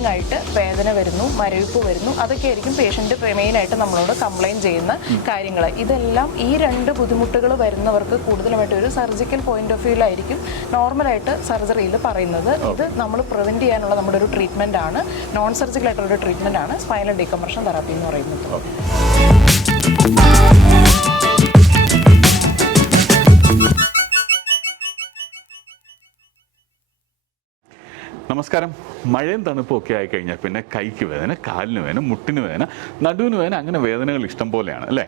Radiating ആയിട്ട് വേദന വരുന്നു, മരവിപ്പ് വരുന്നു. അതൊക്കെ ആയിരിക്കും പേഷ്യൻ്റ് മെയിനായിട്ട് നമ്മളോട് കംപ്ലയിൻറ്റ് ചെയ്യുന്ന കാര്യങ്ങൾ. ഇതെല്ലാം ഈ രണ്ട് ബുദ്ധിമുട്ടുകൾ വരുന്നവർക്ക് കൂടുതലായിട്ട് ഒരു സർജിക്കൽ പോയിന്റ് ഓഫ് വ്യൂവിലായിരിക്കും നോർമലായിട്ട് സർജറിയിൽ പറയുന്നത്. ഇത് നമ്മൾ പ്രിവെൻറ്റ് ചെയ്യാനുള്ള നമ്മുടെ ഒരു ട്രീറ്റ്മെൻ്റ് ആണ്, നോൺ സർജിക്കൽ ആയിട്ടുള്ള ഒരു ട്രീറ്റ്മെൻ്റ് ആണ് സ്പൈനൽ ഡീകംപ്രഷൻ തെറാപ്പി എന്ന് പറയുന്നത്. നമസ്കാരം. മഴയും തണുപ്പും ഒക്കെ ആയിക്കഴിഞ്ഞാൽ പിന്നെ കൈക്ക് വേദന, കാലിന് വേദന, മുട്ടിന് വേദന, നടുവിന് വേദന, അങ്ങനെ വേദനകൾ ഇഷ്ടം പോലെയാണ് അല്ലേ?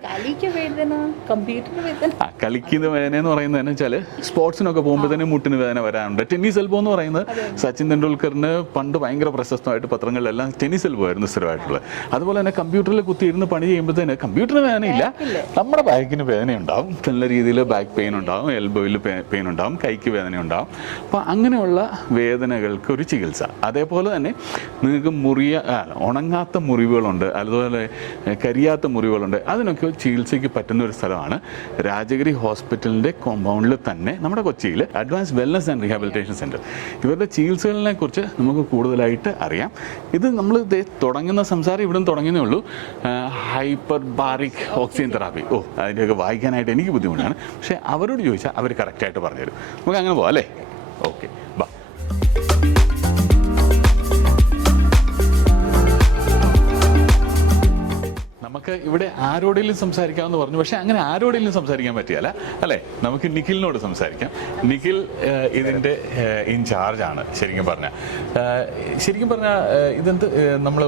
കളിക്കുന്ന വേദന എന്ന് പറയുന്നത് വെച്ചാൽ സ്പോർട്സിനൊക്കെ പോകുമ്പോൾ തന്നെ മുട്ടിന് വേദന വരാറുണ്ട്. ടെന്നീസ് എൽബോ എന്ന് പറയുന്നത് സച്ചിൻ തെണ്ടുൽക്കറിന് പണ്ട് ഭയങ്കര പ്രശസ്തമായിട്ട് പത്രങ്ങളിലെല്ലാം ടെന്നീസ് എൽബോ ആയിരുന്നു സ്ഥിരമായിട്ടുള്ളത്. അതുപോലെ തന്നെ കമ്പ്യൂട്ടറിൽ കുത്തിയിരുന്ന് പണി ചെയ്യുമ്പോഴത്തേന് കമ്പ്യൂട്ടറിന് വേദനയില്ല, നമ്മുടെ ബാക്കിന് വേദനയുണ്ടാവും. നല്ല രീതിയിൽ ബാക്ക് പെയിൻ ഉണ്ടാവും, എൽബോയിൽ പെയിൻ ഉണ്ടാവും, കൈക്ക് വേദന ഉണ്ടാവും. അപ്പോൾ അങ്ങനെയുള്ള വേദനകൾക്ക് ഒരു ചികിത്സ. അതേപോലെ തന്നെ നിങ്ങൾക്ക് ഉണങ്ങാത്ത മുറിവുകളുണ്ട്, അതുപോലെ കരിയാത്ത മുറിവുകളുണ്ട്, അതിനൊക്കെ ചികിത്സയ്ക്ക് പറ്റുന്ന ഒരു സ്ഥലമാണ് രാജഗിരി ഹോസ്പിറ്റലിൻ്റെ കോമ്പൗണ്ടിൽ തന്നെ നമ്മുടെ കൊച്ചിയിൽ advance wellness and rehabilitation centre. ഇവരുടെ ചികിത്സകളെ കുറിച്ച് നമുക്ക് കൂടുതലായിട്ട് അറിയാം. ഇത് നമ്മൾ തുടങ്ങുന്ന സംസാരം ഇവിടെ നിന്ന് തുടങ്ങുന്നേ ഉള്ളൂ. ഹൈപ്പർബാറിക് ഓക്സിജൻ തെറാപ്പി, അതിൻ്റെയൊക്കെ വായിക്കാനായിട്ട് എനിക്ക് ബുദ്ധിമുട്ടാണ്. പക്ഷേ അവരോട് ചോദിച്ചാൽ അവർ കറക്റ്റായിട്ട് പറഞ്ഞുതരും. നമുക്ക് അങ്ങനെ പോകാം അല്ലേ? ഓക്കെ, ബാ. നമുക്ക് ഇവിടെ ആരോടെങ്കിലും സംസാരിക്കാമെന്ന് പറഞ്ഞു, പക്ഷെ അങ്ങനെ ആരോടെങ്കിലും സംസാരിക്കാൻ പറ്റിയല്ല അല്ലേ? നമുക്ക് നിഖിലിനോട് സംസാരിക്കാം. നിഖിൽ ഇതിൻ്റെ ഇൻചാർജാണ്. ശരിക്കും പറഞ്ഞാൽ ഇതെന്ത് നമ്മൾ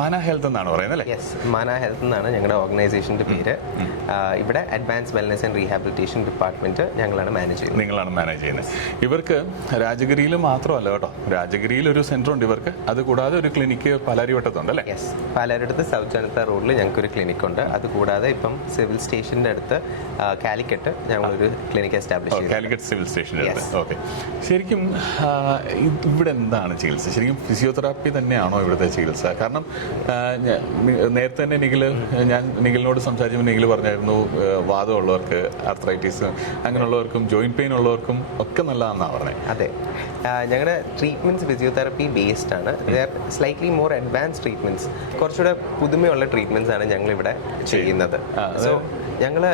മാന ഹെൽത്ത് എന്നാണ് പറയുന്നത് അല്ലേ? യെസ്, മാന ഹെൽത്ത് എന്നാണ് ഞങ്ങളുടെ ഓർഗനൈസേഷൻ്റെ പേര്. ഇവിടെ advance wellness and rehabilitation department ഞങ്ങളാണ് മാനേജ് ചെയ്യുന്നത്. നിങ്ങളാണ് മാനേജ് ചെയ്യുന്നത്. ഇവർക്ക് രാജഗിരിയിൽ മാത്രമല്ല കേട്ടോ, രാജഗിരിയിൽ ഒരു സെന്റർ ഉണ്ട് ഇവർക്ക്. അതുകൂടാതെ ഒരു ക്ലിനിക്ക് പാലാരിവട്ടത്തുണ്ട് അല്ലേ? യെസ്, പാലാരിവട്ടത്ത് സൗത്ത് ജനത റോഡിൽ ഞങ്ങൾക്കൊരു ക്ലിനിക് ഉണ്ട്. അതുകൂടാതെ ഇപ്പം സിവിൽ സ്റ്റേഷൻ്റെ അടുത്ത് കാലിക്കറ്റ് ഞങ്ങളൊരു ക്ലിനിക് എസ്റ്റാബ്ലിഷ് ചെയ്തു. കാലിക്കറ്റ് സിവിൽ സ്റ്റേഷൻ്റെ അടുത്ത്. ഓക്കെ. ശരിക്കും ഇവിടെ എന്താണ് ചികിത്സ? ശരിക്കും ഫിസിയോതെറാപ്പി തന്നെയാണോ ഇവിടുത്തെ ചികിത്സ? കാരണം നേരത്തെ തന്നെ ഞാൻ നിഖിലിനോട് സംസാരിച്ചപ്പോൾ നിഖിൽ പറഞ്ഞായിരുന്നു വാദമുള്ളവർക്ക്, ആർത്രൈറ്റിസ് അങ്ങനെയുള്ളവർക്കും ജോയിന്റ് പെയിൻ ഉള്ളവർക്കും ഒക്കെ നല്ലതാണെന്നാണ് പറഞ്ഞത്. അതെ, ഞങ്ങളുടെ ട്രീറ്റ്മെൻറ്റ്സ് ഫിസിയോതെറാപ്പി ബേസ്ഡ് ആണ്. സ്ലൈറ്റ്ലി മോർ അഡ്വാൻസ് ട്രീറ്റ്മെൻറ്റ്സ്, കുറച്ചുകൂടെ പുതുമയുള്ള ട്രീറ്റ്മെൻറ്റ്സ് ആണ് ഞങ്ങളിവിടെ ചെയ്യുന്നത്. സോ ഞങ്ങൾ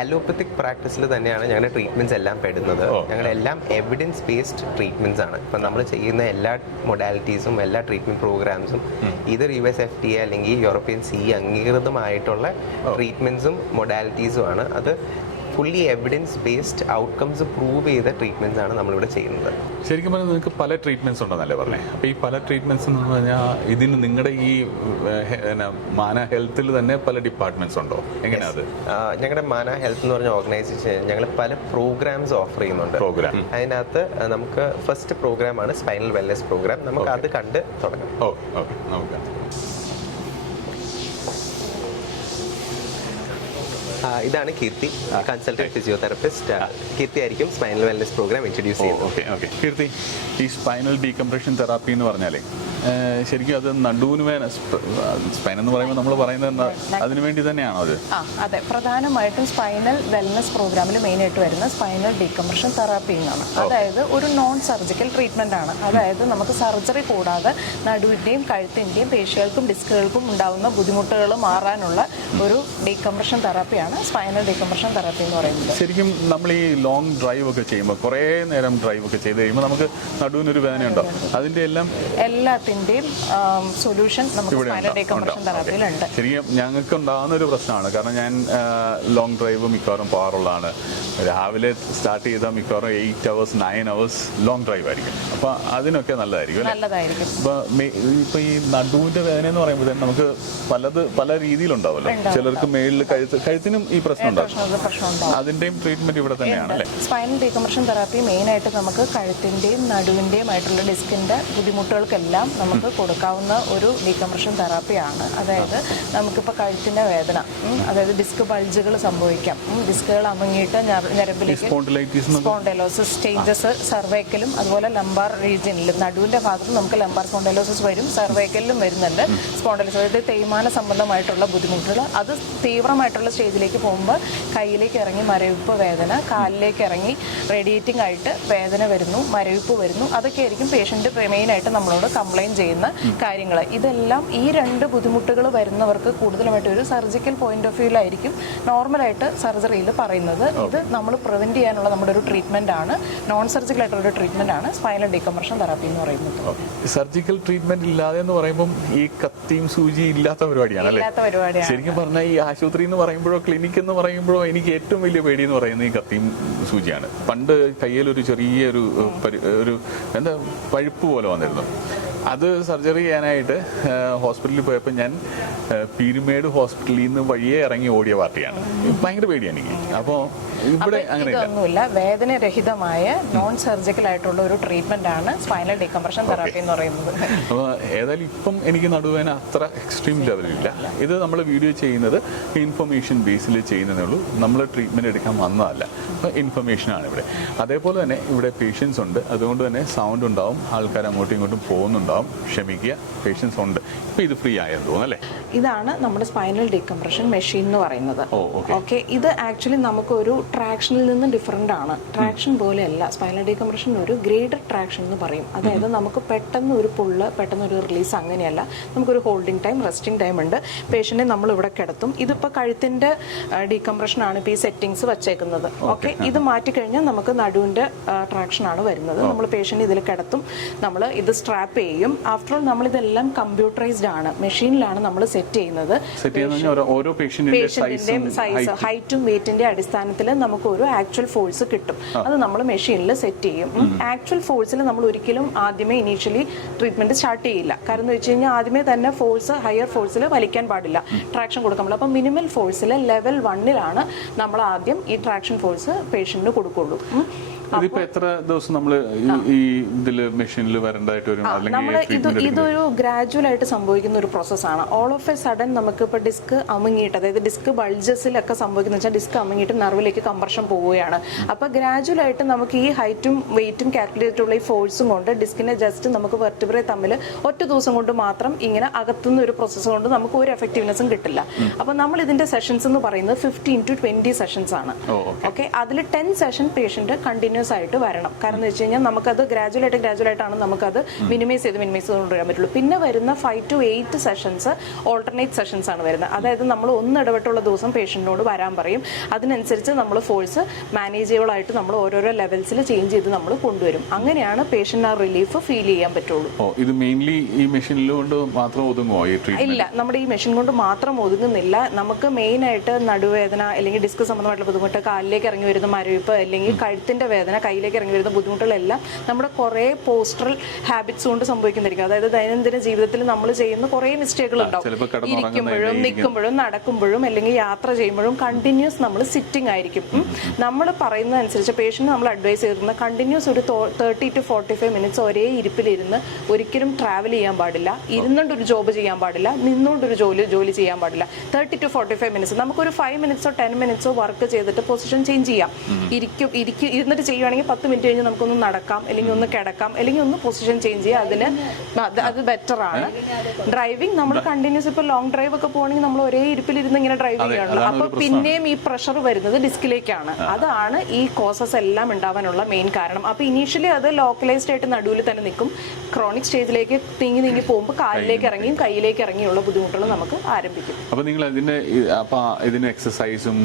അലോപ്പത്തിക് പ്രാക്ടീസിൽ തന്നെയാണ് ഞങ്ങളുടെ ട്രീറ്റ്മെൻറ്റ്സ് എല്ലാം പെടുന്നത്. ഞങ്ങളുടെ എല്ലാം എവിഡൻസ് ബേസ്ഡ് ട്രീറ്റ്മെൻറ്റ്സ് ആണ്. ഇപ്പം നമ്മൾ ചെയ്യുന്ന എല്ലാ മൊഡാലിറ്റീസും എല്ലാ ട്രീറ്റ്മെൻറ്റ് പ്രോഗ്രാംസും ഇതർ USFDA അല്ലെങ്കിൽ യൂറോപ്യൻ CE അംഗീകൃതമായിട്ടുള്ള ട്രീറ്റ്മെൻറ്റ്സും മൊഡാലിറ്റീസും ആണ്. അത് fully evidence based outcomes prove ചെയ്ത ട്രീറ്റ്മെൻറ്റ്സ് ആണ് നമ്മളിവിടെ ചെയ്യുന്നത്. ശരിക്കും പറഞ്ഞാൽ നിങ്ങൾക്ക് പല ട്രീറ്റ്മെൻറ്റ്സ് ഉണ്ടെന്നല്ലേ പറഞ്ഞത്? അപ്പോൾ ഈ പല ട്രീറ്റ്മെൻറ്റ്സ് എന്ന് പറഞ്ഞാൽ ഇതിന് നിങ്ങളുടെ ഈ മാന ഹെൽത്തിൽ തന്നെ പല ഡിപ്പാർട്ട്മെൻറ്റ്സ് ഉണ്ടോ? എങ്ങനെയാണ് അത്? ഞങ്ങളുടെ മാന ഹെൽത്ത് എന്ന് പറഞ്ഞ ഓർഗനൈസേഷൻ ഞങ്ങൾ പല പ്രോഗ്രാംസ് ഓഫർ ചെയ്യുന്നുണ്ട്. അതിനകത്ത് നമുക്ക് ഫസ്റ്റ് പ്രോഗ്രാമാണ് സ്പൈനൽ വെൽനസ് പ്രോഗ്രാം. നമുക്ക് അത് കണ്ട് തുടങ്ങാം. ഓക്കെ, നമുക്ക് ഇതാണ് കീർത്തി, കൺസൾട്ടന്റ് ഫിസിയോതെറാപ്പിസ്റ്റ്. കീർത്തി ആയിരിക്കും സ്പൈനൽ വെൽനസ് പ്രോഗ്രാം ഇൻട്രൊഡ്യൂസ് ചെയ്യുന്നത്. ഓക്കെ. കീർത്തി, ഈ സ്പൈനൽ ഡീകംപ്രഷൻ തെറാപ്പി എന്ന് പറഞ്ഞാലേ ശരിക്കും അത് നടുവിന് വേദന, സ്പൈൻ എന്ന് പറയുമ്പോൾ നമ്മൾ പറയുന്നത് അതിനു വേണ്ടി തന്നെയാണോ അത്? അതെ, പ്രധാനമായിട്ടും സ്പൈനൽ വെൽനസ് പ്രോഗ്രാമിൽ മെയിനായിട്ട് വരുന്ന സ്പൈനൽ ഡീകംപ്രഷൻ തെറാപ്പി എന്നാണ്. അതായത് ഒരു നോൺ സർജിക്കൽ ട്രീറ്റ്മെന്റ് ആണ്. അതായത് നമുക്ക് സർജറി കൂടാതെ നടുവിൻ്റെയും കഴുത്തിൻ്റെയും പേശികൾക്കും ഡിസ്കുകൾക്കും ഉണ്ടാകുന്ന ബുദ്ധിമുട്ടുകൾ മാറാനുള്ള ഒരു ഡീകംപ്രഷൻ തെറാപ്പിയാണ് സ്പൈനൽ ഡീകംപ്രഷൻ തെറാപ്പി എന്ന് പറയുന്നത്. ശരിക്കും നമ്മൾ ഈ ലോങ് ഡ്രൈവ് ഒക്കെ ചെയ്യുമ്പോൾ, കുറേ നേരം ഡ്രൈവ് ഒക്കെ ചെയ്ത് കഴിയുമ്പോൾ നമുക്ക് നടുവിനൊരു വേദനയുണ്ടോ? അതിൻ്റെ എല്ലാത്തിൻ്റെയും സൊല്യൂഷൻ നമുക്ക് സ്പൈനൽ ഡീകംപ്രഷൻ തെറാപ്പിയിലുണ്ട്. ശരിക്കും ഞങ്ങൾക്ക് ഉണ്ടാകുന്ന ഒരു പ്രശ്നമാണ്. കാരണം ഞാൻ ലോങ് ഡ്രൈവ് മിക്കവാറും പോകാറുള്ളതാണ്. രാവിലെ സ്റ്റാർട്ട് ചെയ്താൽ മിക്കവാറും 8 hours 9 hours ലോങ് ഡ്രൈവ് ആയിരിക്കും. അപ്പോൾ അതിനൊക്കെ നല്ലതായിരിക്കും. ഇപ്പോൾ ഈ നടുവിൻ്റെ വേദന എന്ന് പറയുമ്പോൾ തന്നെ നമുക്ക് പല രീതിയിലുണ്ടാവുമല്ലോ. ചിലർക്ക് മേളിൽ കഴുത്തിനും ഈ പ്രശ്നം ഉണ്ടാവും. അതിൻ്റെയും ട്രീറ്റ്മെന്റ് ഇവിടെ തന്നെയാണ് അല്ലേ? സ്പൈനൽ ഡീകംപ്രഷൻ തെറാപ്പി മെയിനായിട്ട് നമുക്ക് കഴുത്തിൻ്റെയും നടുവിൻ്റെയും ആയിട്ടുള്ള ഡിസ്കിൻ്റെ ബുദ്ധിമുട്ടുകൾക്കെല്ലാം നമുക്ക് കൊടുക്കാവുന്ന ഒരു ഡീകംപ്രഷൻ തെറാപ്പിയാണ്. അതായത് നമുക്കിപ്പോൾ കഴുത്തിൻ്റെ വേദന, അതായത് ഡിസ്ക് ബൾജുകൾ സംഭവിക്കാം, ഡിസ്കുകൾ അമങ്ങിയിട്ട് ഞരമ്പിലേക്ക് സ്പോണ്ടൈലോസിസ് ചേഞ്ചസ് സർവൈക്കലും അതുപോലെ ലംബാർ റീജിയനിലും നടുവിൻ്റെ ഭാഗത്ത് നമുക്ക് ലംബാർ സ്പോണ്ടൈലോസിസ് വരും, സർവൈക്കലിലും വരുന്നുണ്ട് സ്പോണ്ടൈലോസിസ്. അതായത് തേയ്മാന സംബന്ധമായിട്ടുള്ള ബുദ്ധിമുട്ടുകൾ അത് തീവ്രമായിട്ടുള്ള സ്റ്റേജിലേക്ക് പോകുമ്പോൾ കയ്യിലേക്ക് ഇറങ്ങി മരവിപ്പ് വേദന, കാലിലേക്ക് ഇറങ്ങി റേഡിയേറ്റിംഗ് ആയിട്ട് വേദന വരുന്നു, മരവിപ്പ് വരുന്നു. അതൊക്കെ ആയിരിക്കും പേഷ്യൻ്റ് മെയിനായിട്ട് നമ്മളോട് കംപ്ലയിൻറ്റ് എക്സ്പ്ലെയിൻ ചെയ്യുന്ന കാര്യങ്ങൾ. ഇതെല്ലാം ഈ രണ്ട് ബുദ്ധിമുട്ടുകൾ വരുന്നവർക്ക് കൂടുതലുമായിട്ട് ഒരു സർജിക്കൽ പോയിന്റ് ഓഫ് വ്യൂവിലായിരിക്കും നോർമലായിട്ട് സർജറിയിൽ പറയുന്നത്. ഇത് നമ്മൾ പ്രിവെന്റ് ചെയ്യാനുള്ള നമ്മുടെ ഒരു ട്രീറ്റ്മെന്റ് ആണ്, നോൺ സർജിക്കൽ ആയിട്ടുള്ള ഒരു ട്രീറ്റ്മെന്റ് ആണ് സ്പൈനൽ ഡീകംപ്രഷൻ തെറാപ്പി എന്ന് പറയുന്നത്. സർജിക്കൽ ട്രീറ്റ്മെന്റ് ഇല്ലാതെ എന്ന് പറയുമ്പോൾ ഈ കത്തിയും സൂചി ഇല്ലാത്ത പരിപാടിയാണ് അല്ലേ? ശരിക്കും പറഞ്ഞാൽ ഈ ആശുപത്രി എന്ന് പറയുമ്പോഴോ ക്ലിനിക് എന്ന് പറയുമ്പോഴോ എനിക്ക് ഏറ്റവും വലിയ പേടി എന്ന് പറയുന്നത് ഈ കത്തിയും സൂചിയാണ്. പണ്ട് കയ്യിൽ ഒരു ചെറിയൊരു എന്താ പഴുപ്പ് പോലെ വന്നിരുന്നു. അത് സർജറി ചെയ്യാനായിട്ട് ഹോസ്പിറ്റലിൽ പോയപ്പോൾ ഞാൻ പീരുമേട് ഹോസ്പിറ്റലിൽ നിന്ന് വഴിയെ ഇറങ്ങി ഓടിയ പാർട്ടിയാണ്. ഭയങ്കര പേടിയാണ് എനിക്ക്. അപ്പോൾ ഇവിടെ അങ്ങനെയൊന്നുമില്ല, വേദനരഹിതമായ നോൺ സർജിക്കൽ ആയിട്ടുള്ള ഒരു ട്രീറ്റ്മെന്റ് ആണ് സ്പൈനൽ ഡീകംപ്രഷൻ തെറാപ്പി എന്ന് പറയുന്നത്. അപ്പോൾ ഏതായാലും ഇപ്പം എനിക്ക് നടുവേദന അത്ര എക്സ്ട്രീം ലെവലില്ല. ഇത് നമ്മൾ വീഡിയോ ചെയ്യുന്നത് ഇൻഫർമേഷൻ ബേസിൽ ചെയ്യുന്നതേ ഉള്ളൂ. നമ്മൾ ട്രീറ്റ്മെന്റ് എടുക്കാൻ വന്നതല്ല. അപ്പോൾ ഇൻഫർമേഷനാണ് ഇവിടെ. അതേപോലെ തന്നെ ഇവിടെ പേഷ്യൻസ് ഉണ്ട്, അതുകൊണ്ട് തന്നെ സൗണ്ട് ഉണ്ടാവും, ആൾക്കാർ അങ്ങോട്ടും ഇങ്ങോട്ടും പോകുന്നുണ്ടാവും. ക്ഷമിക്കുക, പേഷ്യൻസ് ഉണ്ട്. ഇപ്പൊ ഇത് ഫ്രീ ആയെന്ന് തോന്നുന്നു. ഇതാണ് നമ്മുടെ സ്പൈനൽ ഡീകംപ്രഷൻ മെഷീൻ എന്ന് പറയുന്നത്. ഓക്കെ, ഇത് ആക്ച്വലി നമുക്കൊരു ട്രാക്ഷനിൽ നിന്ന് ഡിഫറെന്റ് ആണ്. ട്രാക്ഷൻ പോലെയല്ല, സ്പൈനൽ ഡീകംപ്രഷൻ ഒരു ഗ്രേഡഡ് ട്രാക്ഷൻ എന്ന് പറയും. അതായത് നമുക്ക് പെട്ടെന്ന് ഒരു പുള്ള്, പെട്ടെന്ന് ഒരു റിലീസ് അങ്ങനെയല്ല. നമുക്കൊരു ഹോൾഡിംഗ് ടൈം, റെസ്റ്റിംഗ് ടൈം ഉണ്ട്. പേഷ്യന്റിനെ നമ്മൾ ഇവിടെ കിടത്തും. ഇതിപ്പോൾ കഴുത്തിന്റെ ഡീകംപ്രഷൻ ആണ് ഇപ്പോൾ ഈ സെറ്റിംഗ്സ് വെച്ചേക്കുന്നത്. ഓക്കെ, ഇത് മാറ്റിക്കഴിഞ്ഞാൽ നമുക്ക് നടുവിന്റെ ട്രാക്ഷൻ ആണ് വരുന്നത്. നമ്മൾ പേഷ്യന്റ് ഇതിൽ കിടത്തും, നമ്മൾ ഇത് സ്ട്രാപ്പ് ചെയ്യും. ആഫ്റ്റർ ഓൾ നമ്മൾ ഇതെല്ലാം കമ്പ്യൂട്ടറൈസ്ഡ് ആണ്, മെഷീനിലാണ് നമ്മൾ സെറ്റ് ചെയ്യുന്നത്. ഓരോ പേഷ്യന്റിന്റെയും സൈസ്, ഹൈറ്റും വെയിറ്റിന്റെ അടിസ്ഥാനത്തിൽ നമുക്ക് ഒരു ആക്ച്വൽ ഫോഴ്സ് കിട്ടും. അത് നമ്മൾ മെഷീനിൽ സെറ്റ് ചെയ്യും. ആക്ച്വൽ ഫോഴ്സിൽ നമ്മൾ ഒരിക്കലും ആദ്യമേ ഇനീഷ്യലി ട്രീറ്റ്മെന്റ് സ്റ്റാർട്ട് ചെയ്യില്ല. കാരണം എന്ന് വെച്ച് കഴിഞ്ഞാൽ ആദ്യമേ തന്നെ ഫോഴ്സ് ഹയർ ഫോഴ്സിൽ വലിക്കാൻ പാടില്ല, ട്രാക്ഷൻ കൊടുക്കാൻ പാടില്ല. അപ്പം മിനിമൽ ഫോഴ്സിൽ ലെവൽ 1-ലാണ് നമ്മൾ ആദ്യം ഈ ട്രാക്ഷൻ ഫോഴ്സ് പേഷ്യന്റിന് കൊടുക്കുള്ളൂ. ഇതിപ്പോ എത്ര ദിവസം നമ്മൾ ഈ ഇതില് മെഷീനിൽ വരേണ്ടതായിട്ട് വരും? ഇതൊരു ഗ്രാജുവൽ ആയിട്ട് സംഭവിക്കുന്ന ഒരു പ്രോസസ്സാണ്. ഓൾ ഓഫ് എ സഡൻ നമുക്ക് ഇപ്പോൾ ഡിസ്ക് അമുങ്ങിയിട്ട്, അതായത് ഡിസ്ക് ബൾജസിലൊക്കെ സംഭവിക്കുന്ന വെച്ചാൽ ഡിസ്ക് അമുങ്ങിയിട്ട് നെർവിലേക്ക് കംപ്രഷൻ പോവുകയാണ്. അപ്പോൾ ഗ്രാജുവൽ ആയിട്ട് നമുക്ക് ഈ ഹൈറ്റും വെയിറ്റും കാൽക്കുലേറ്റ് ചെയ്തിട്ടുള്ള ഈ ഫോഴ്സും കൊണ്ട് ഡിസ്കിനെ ജസ്റ്റ് നമുക്ക് വെർട്ടിബ്രേ തമ്മിൽ ഒറ്റ ദിവസം കൊണ്ട് മാത്രം ഇങ്ങനെ അകത്തുന്ന ഒരു പ്രോസസ്സ് കൊണ്ട് നമുക്ക് ഒരു എഫക്റ്റീവ്നെസ്സും കിട്ടില്ല. അപ്പോൾ നമ്മൾ ഇതിന്റെ സെഷൻസ് എന്ന് പറയുന്നത് 15 to 20 സെഷൻസ് ആണ്. ഓക്കെ, അതിൽ 10 സെഷൻ പേഷ്യന്റ് കണ്ടിന്യൂസ് ആയിട്ട് വരണം. കാരണം എന്ന് വെച്ച് കഴിഞ്ഞാൽ നമുക്കത് ഗ്രാജുവൽ ആയിട്ടാണ് നമുക്കത് മിനിമൈസ് ചെയ്ത് കൊണ്ടുവരാൻ പറ്റുള്ളൂ. പിന്നെ വരുന്ന 5 to 8 സെഷൻസ് ഓൾട്ടർനേറ്റ് സെഷൻസ് ആണ് വരുന്നത്. അതായത് നമ്മൾ ഒന്നിടവിട്ടുള്ള ദിവസം പേഷ്യന്റിനോട് വരാൻ പറയും. അതിനനുസരിച്ച് നമ്മൾ ഫോഴ്സ് മാനേജബിൾ ആയിട്ട് നമ്മൾ ഓരോരോ ലെവൽസിൽ ചേഞ്ച് ചെയ്ത് നമ്മൾ കൊണ്ടുവരും. അങ്ങനെയാണ് പേഷ്യന്റ് ആ റിലീഫ് ഫീൽ ചെയ്യാൻ പറ്റുള്ളൂ. ഇത് മെയിൻലി ഈ മെഷീൻ കൊണ്ട് മാത്രം ഒതുങ്ങുമോ? ഇല്ല, നമ്മുടെ ഈ മെഷീൻ കൊണ്ട് മാത്രം ഒതുങ്ങുന്നില്ല. നമുക്ക് മെയിൻ ആയിട്ട് നടുവേദന അല്ലെങ്കിൽ ഡിസ്ക് സംബന്ധമായിട്ടുള്ള ബുദ്ധിമുട്ട്, കാലിലേക്ക് ഇറങ്ങി വരുന്ന മരവിപ്പ് അല്ലെങ്കിൽ കഴുത്തിന്റെ വേദന, കയ്യിലേക്ക് ഇറങ്ങി വരുന്ന ബുദ്ധിമുട്ടുകളെല്ലാം നമ്മുടെ കുറേ പോസ്റ്ററൽ ഹാബിറ്റ്സ് കൊണ്ട് സംഭവിക്കുന്നതായിരിക്കും. അതായത് ദൈനംദിന ജീവിതത്തിൽ നമ്മൾ ചെയ്യുന്ന കുറേ മിസ്റ്റേക്കുകൾ ഉണ്ടാവും. ഇരിക്കുമ്പോഴും നിൽക്കുമ്പോഴും നടക്കുമ്പോഴും അല്ലെങ്കിൽ യാത്ര ചെയ്യുമ്പോഴും കണ്ടിന്യൂസ് നമ്മൾ സിറ്റിംഗ് ആയിരിക്കും. നമ്മൾ പറയുന്നതനുസരിച്ച് പേഷ്യന്റ് നമ്മൾ അഡ്വൈസ് ചെയ്തിരുന്ന കണ്ടിന്യൂസ് ഒരു 30 to 45 മിനിറ്റ്സ് ഒരേ ഇരിപ്പിലിരുന്ന് ഒരിക്കലും ട്രാവൽ ചെയ്യാൻ പാടില്ല, ഇരുന്നുകൊണ്ട് ഒരു ജോബ് ചെയ്യാൻ പാടില്ല, നിന്നുകൊണ്ടൊരു ജോലി ചെയ്യാൻ പാടില്ല. 30 to 45 മിനിറ്റ്സ് നമുക്കൊരു 5 മിനിറ്റ്സോ 10 മിനിറ്റ്സോ വർക്ക് ചെയ്തിട്ട് പൊസിഷൻ ചേഞ്ച് ചെയ്യാം. ഇരുന്നിട്ട് ചെയ്യുവാണെങ്കിൽ 10 മിനിറ്റ് കഴിഞ്ഞ് നമുക്കൊന്ന് നടക്കാം, അല്ലെങ്കിൽ ഒന്ന് കിടക്കാം, അല്ലെങ്കിൽ ഒന്ന് പൊസിഷൻ ചേഞ്ച് ചെയ്യാം. അത് ബെറ്റർ ആണ്. ഡ്രൈവിംഗ് നമ്മൾ കണ്ടിന്യൂസ് ഇപ്പോൾ ലോങ് ഡ്രൈവ് ഒക്കെ പോകണമെങ്കിൽ നമ്മൾ ഒരേ ഇരിപ്പിലിരുന്ന് ഇങ്ങനെ ഡ്രൈവ് ചെയ്യാനുള്ളൂ. അപ്പൊ പിന്നെയും ഈ പ്രഷർ വരുന്നത് ഡിസ്കിലേക്കാണ്. അതാണ് ഈ കോസസ് എല്ലാം ഉണ്ടാവാനുള്ള മെയിൻ കാരണം. അപ്പൊ ഇനീഷ്യലി അത് ലോക്കലൈസ്ഡ് ആയിട്ട് നടുവിൽ തന്നെ നിൽക്കും. ക്രോണിക് സ്റ്റേജിലേക്ക് നീങ്ങി പോകുമ്പോൾ കാലിലേക്ക് ഇറങ്ങിയും കൈയിലേക്ക് ഇറങ്ങിയുള്ള ബുദ്ധിമുട്ടുകൾ നമുക്ക് ആരംഭിക്കും. അപ്പൊ നിങ്ങൾ എക്സസൈസും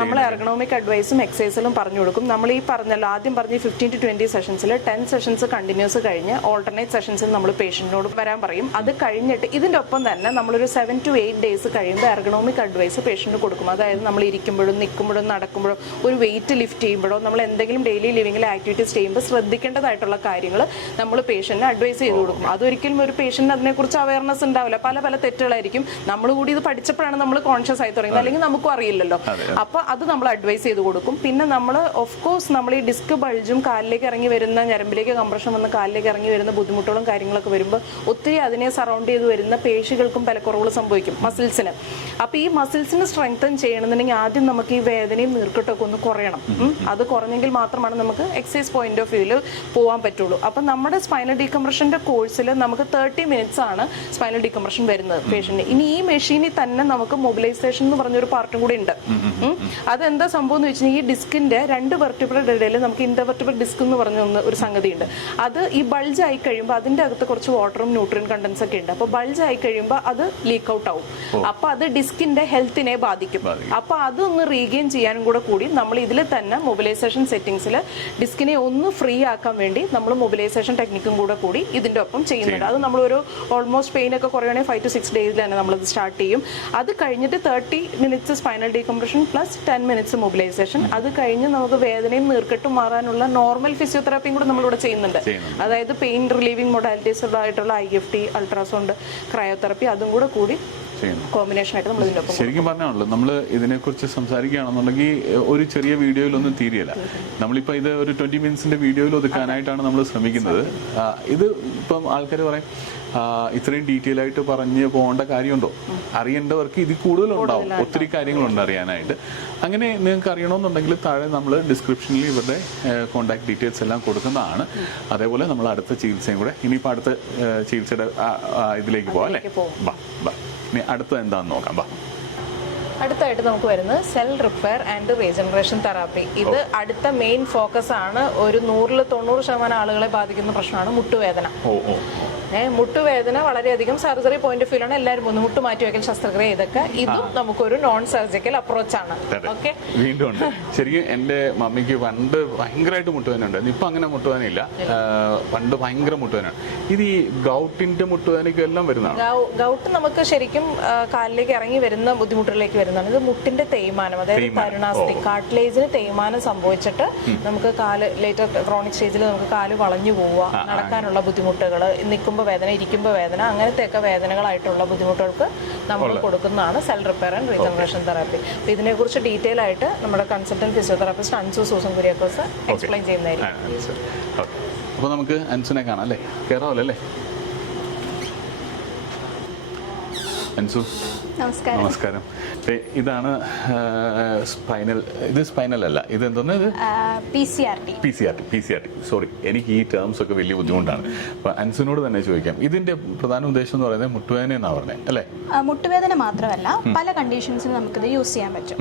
നമ്മൾ എർഗണോമിക് അഡ്വൈസും എക്സസൈസും പറഞ്ഞു കൊടുക്കും. നമ്മൾ ഈ പറഞ്ഞല്ലോ, ആദ്യം പറഞ്ഞ 15 to 20 സെഷൻസിൽ 10 സെഷൻസ് കണ്ടിന്യൂസ് കഴിഞ്ഞ് ഓൾട്ടർനേറ്റ് സെഷൻസിൽ നമ്മൾ പേഷ്യന്റിനോട് വരാൻ പറയും. അത് കഴിഞ്ഞിട്ട് ഇതിന്റെ ഒപ്പം തന്നെ നമ്മളൊരു 7 to 8 ഡേയ്സ് കഴിയുമ്പോൾ എർഗണോമിക് അഡ്വൈസ് പേഷ്യന്റിന് കൊടുക്കും. അതായത് നമ്മൾ ഇരിക്കുമ്പോഴും നിൽക്കുമ്പോഴും നടക്കുമ്പോഴും ഒരു വെയിറ്റ് ലിഫ്റ്റ് ചെയ്യുമ്പോഴോ നമ്മൾ എന്തെങ്കിലും ഡെയിലി ലിവിംഗിൽ ആക്ടിവിറ്റീസ് ചെയ്യുമ്പോൾ ശ്രദ്ധിക്കേണ്ടതായിട്ടുള്ള കാര്യങ്ങൾ നമ്മൾ പേഷ്യന്റിന് അഡ്വൈസ് ചെയ്ത് കൊടുക്കും. അതൊരിക്കലും ഒരു പേഷ്യന്റിന് അതിനെക്കുറിച്ച് അവയർനെസ് ഉണ്ടാവില്ല. പല തെറ്റുകളായിരിക്കും. നമ്മൾ കൂടി ഇത് പഠിച്ചപ്പോഴാണ് നമ്മൾ കോൺഷ്യസ് ആയി തുടങ്ങുന്നത്, അല്ലെങ്കിൽ നമുക്കും അറിയില്ലല്ലോ. അപ്പൊ അത് നമ്മൾ അഡ്വൈസ് ചെയ്ത് കൊടുക്കും. പിന്നെ നമ്മൾ ഓഫ് കോഴ്സ് നമ്മൾ ഈ ഡിസ്ക് ബൾജും കാലിലേക്ക് ഇറങ്ങി വരുന്ന ഞരമ്പിലേക്ക് കംപ്രഷൻ വന്ന് കാലിലേക്ക് ഇറങ്ങി വരുന്ന ബുദ്ധിമുട്ടുകളും കാര്യങ്ങളൊക്കെ വരുമ്പോൾ ഒത്തിരി അതിനെ സറൗണ്ട് ചെയ്ത് വരുന്ന പേശികൾക്കും ബലക്കുറവുകൾ സംഭവിക്കും, മസിൽസിന്. അപ്പൊ ഈ മസിൽസിന് സ്ട്രെങ്തൻ ചെയ്യണമെന്നുണ്ടെങ്കിൽ ആദ്യം നമുക്ക് ഈ വേദനയും നീർക്കെട്ടൊക്കെ ഒന്ന് കുറയണം. അത് കുറഞ്ഞെങ്കിൽ മാത്രമാണ് നമുക്ക് എക്സസൈസ് പോയിന്റ് ഓഫ് വ്യൂവിൽ പോകാൻ പറ്റുള്ളൂ. അപ്പൊ നമ്മുടെ സ്പൈനൽ ഡീകംപ്രഷന്റെ കോഴ്സിൽ നമുക്ക് 30 മിനിറ്റ്സ് ആണ് സ്പൈനൽ ഡീകംപ്രഷൻ വരുന്നത് പേഷ്യന്റിന്. ഇനി ഈ മെഷീനിൽ തന്നെ നമുക്ക് മൊബിലൈസേഷൻ എന്ന് പറഞ്ഞൊരു പാർട്ടും കൂടി ഉണ്ട്. അതെന്താ സംഭവം എന്ന് വെച്ചാൽ ഈ ഡിസ്കിന്റെ 2 വെർട്ടിബ്ര വെർട്ടിബ്രയുടെ ഇടയിൽ നമുക്ക് ഇന്റർവെർട്ടിബ്രൽ ഡിസ്ക് എന്ന് പറഞ്ഞ ഒരു സംഗതി ഉണ്ട്. അത് ഈ ബൾജ് ആയി കഴിയുമ്പോൾ അതിന്റെ അകത്ത് കുറച്ച് വാട്ടറും ന്യൂട്രിയൻ കണ്ടൻസ് ഒക്കെ ഉണ്ട്. അപ്പോൾ ബൾജ് ആയി കഴിയുമ്പോൾ അത് ലീക്ക് ഔട്ട് ആവും. അപ്പൊ അത് ഡിസ്കിന്റെ ഹെൽത്തിനെ ബാധിക്കും. അപ്പൊ അതൊന്ന് റീഗെയിൻ ചെയ്യാനും കൂടി നമ്മൾ ഇതിൽ തന്നെ മൊബിലൈസേഷൻ സെറ്റിംഗ്സിൽ ഡിസ്കിനെ ഒന്ന് ഫ്രീ ആക്കാൻ വേണ്ടി നമ്മൾ മൊബിലൈസേഷൻ ടെക്നിക്കും കൂടി ഇതിന്റെ ഒപ്പം ചെയ്യുന്നുണ്ട്. അത് നമ്മളൊരു ഓൾമോസ്റ്റ് പെയിൻ ഒക്കെ കുറയുകയാണെങ്കിൽ 5 to 6 days തന്നെ നമ്മളത് സ്റ്റാർട്ട് ചെയ്യും. അത് കഴിഞ്ഞിട്ട് 30 minutes spinal decompression plus 10 minutes mobilisation. അത് കഴിഞ്ഞ് നമുക്ക് വേദനയും നീർക്കെട്ടും മാറാനുള്ള നോർമൽ ഫിസിയോതെറാപ്പിയും കൂടെ നമ്മളിവിടെ ചെയ്യുന്നുണ്ട്. അതായത് പെയിൻ റിലീവിംഗ് മൊഡാലിറ്റീസ് ആയിട്ടുള്ള IFT, അൾട്രാസൗണ്ട്, ക്രയോതെറാപ്പി അതും കൂടി കോമ്പിനേഷൻ ആയിട്ട് നമ്മൾ ഇതിന്റെ ഒപ്പം. ശരിക്കും പറഞ്ഞാണല്ലോ നമ്മൾ ഇതിനെക്കുറിച്ച് സംസാരിക്കുകയാണെന്നുണ്ടെങ്കിൽ ഒരു ചെറിയ വീഡിയോയിലൊന്നും തീരെയല്ല. നമ്മളിപ്പോൾ ഇത് ഒരു 20 minutes വീഡിയോയിൽ ഒതുക്കാനായിട്ടാണ് നമ്മൾ ശ്രമിക്കുന്നത്. ഇത് ഇപ്പം ആൾക്കാർ പറയും ഇത്രയും ഡീറ്റെയിൽ ആയിട്ട് പറഞ്ഞ് പോകേണ്ട കാര്യമുണ്ടോ? അറിയേണ്ടവർക്ക് ഇതിൽ കൂടുതലുണ്ടാവും, ഒത്തിരി കാര്യങ്ങളുണ്ട് അറിയാനായിട്ട്. അങ്ങനെ നിങ്ങൾക്ക് അറിയണമെന്നുണ്ടെങ്കിൽ താഴെ നമ്മൾ ഡിസ്ക്രിപ്ഷനിൽ ഇവരുടെ കോൺടാക്ട് ഡീറ്റെയിൽസ് എല്ലാം കൊടുക്കുന്നതാണ്. അതേപോലെ നമ്മൾ അടുത്ത ചികിത്സയും കൂടെ ഇനിയിപ്പോൾ അടുത്ത ചികിത്സയുടെ ഇതിലേക്ക് പോകാം അല്ലേ? ബാ ഇനി അടുത്തത് എന്താണെന്ന് നോക്കാം. ബാ. അടുത്തായിട്ട് നമുക്ക് വരുന്നത് cell repair and regeneration therapy. ഇത് അടുത്ത മെയിൻ ഫോക്കസ് ആണ്. ഒരു 100-90% ആളുകളെ ബാധിക്കുന്ന പ്രശ്നമാണ് മുട്ടുവേദന. മുട്ടുവേദന വളരെയധികം സർജറി പോയിന്റ് ഓഫ് വ്യൂ ആണ്. എല്ലാവരും മുട്ട് മാറ്റി വയ്ക്കൽ ശസ്ത്രക്രിയ ഇതൊക്കെ ഇതും നമുക്കൊരു നോൺ സർജിക്കൽ അപ്രോച്ച് ആണ്. ഓക്കെ, വീണ്ടും ഉണ്ട്. ശരിക്കും എൻ്റെ മമ്മിക്ക് പണ്ട് ഭയങ്കരമായിട്ട് മുട്ടുവേദന ഉണ്ടായിരുന്നു. ഇപ്പൊ അങ്ങനെ മുട്ടുവേദനയില്ല. പണ്ട് ഭയങ്കര മുട്ടുവേദന. ഇത് ഈ ഗൗട്ടിന്റെ മുട്ടുവേദനയ്ക്ക് എല്ലാം വരുന്നതാണ്. ഗൗട്ട് നമുക്ക് ശരിക്കും കാലിലേക്ക് ഇറങ്ങി വരുന്ന ബുദ്ധിമുട്ടുകളിലേക്ക് വരുന്നതാണ്. ഇത് മുട്ടിന്റെ തേയ്മാനം, അതായത് തരുണാസ്ഥി, കാർട്ടിലേജിന് തേയ്മാനം സംഭവിച്ചിട്ട് നമുക്ക് കാല് ലേറ്റർ ക്രോണിക് സ്റ്റേജിൽ നമുക്ക് കാല് വളഞ്ഞു പോവുക, നടക്കാനുള്ള ബുദ്ധിമുട്ടുകൾ, നിൽക്കുമ്പോൾ വേദന, ഇരിക്കുമ്പോൾ വേദന, അങ്ങനത്തെയൊക്കെ വേദനകളായിട്ടുള്ള ബുദ്ധിമുട്ടുകൾക്ക് നമ്മൾ കൊടുക്കുന്നതാണ് cell repair and regeneration therapy. അപ്പോൾ ഇതിനെക്കുറിച്ച് ഡീറ്റെയിൽ ആയിട്ട് നമ്മുടെ consultant physiotherapist Ansu Susan Kuriakose explain ചെയ്യുന്നതായിരിക്കും. അപ്പോൾ നമുക്ക് അൻസുനെ കാണാം അല്ലേ? കയറാമല്ലോ അല്ലേ? അൻസു നമസ്കാരം. ഇതാണ് സ്പൈനൽ. ഇത് സ്പൈനൽ അല്ല, ഇത് എന്തോന്ന്? ഇത് PCRT. സോറി, എനിക്ക് ഈ ടേംസ് ഒക്കെ വലിയ ബുദ്ധിമുട്ടാണ്. അപ്പൊ അൻസിനോട് തന്നെ ചോദിക്കാം. ഇതിന്റെ പ്രധാന ഉദ്ദേശം എന്ന് പറയുന്നത് മുട്ടുവേദന എന്നാ പറഞ്ഞത് അല്ലേ? മുട്ടുവേദന മാത്രമല്ല, പല കണ്ടീഷൻസിൽ നമുക്കിത് യൂസ് ചെയ്യാൻ പറ്റും.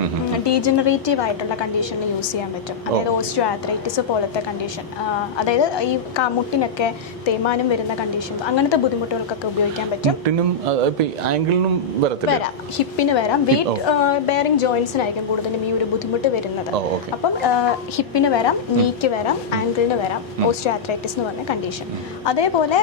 ഡീജനറേറ്റീവ് ആയിട്ടുള്ള കണ്ടീഷനിൽ യൂസ് ചെയ്യാൻ പറ്റും. അതായത് ഓസ്റ്റിയോആർത്രൈറ്റിസ് പോലത്തെ കണ്ടീഷൻ, അതായത് ഈ മുട്ടിനൊക്കെ തേയ്മാനം വരുന്ന കണ്ടീഷൻസ്, അങ്ങനത്തെ ബുദ്ധിമുട്ടുകൾക്കൊക്കെ ഉപയോഗിക്കാൻ പറ്റും. മുട്ടിനും ആംഗിളിനും വരാം, ഹിപ്പിന് വരാം. വെയിറ്റ് ബെയറിംഗ് ജോയിന്റ്സിനായിരിക്കും കൂടുതലും ഈ ഒരു ബുദ്ധിമുട്ട് വരുന്നത്. അപ്പം ഹിപ്പിന് വരാം, നീക്ക് വരാം, ആംഗിളിന് വരാം, ഓസ്റ്റിയോആർത്രൈറ്റിസ് എന്ന് പറഞ്ഞ കണ്ടീഷൻ. അതേപോലെ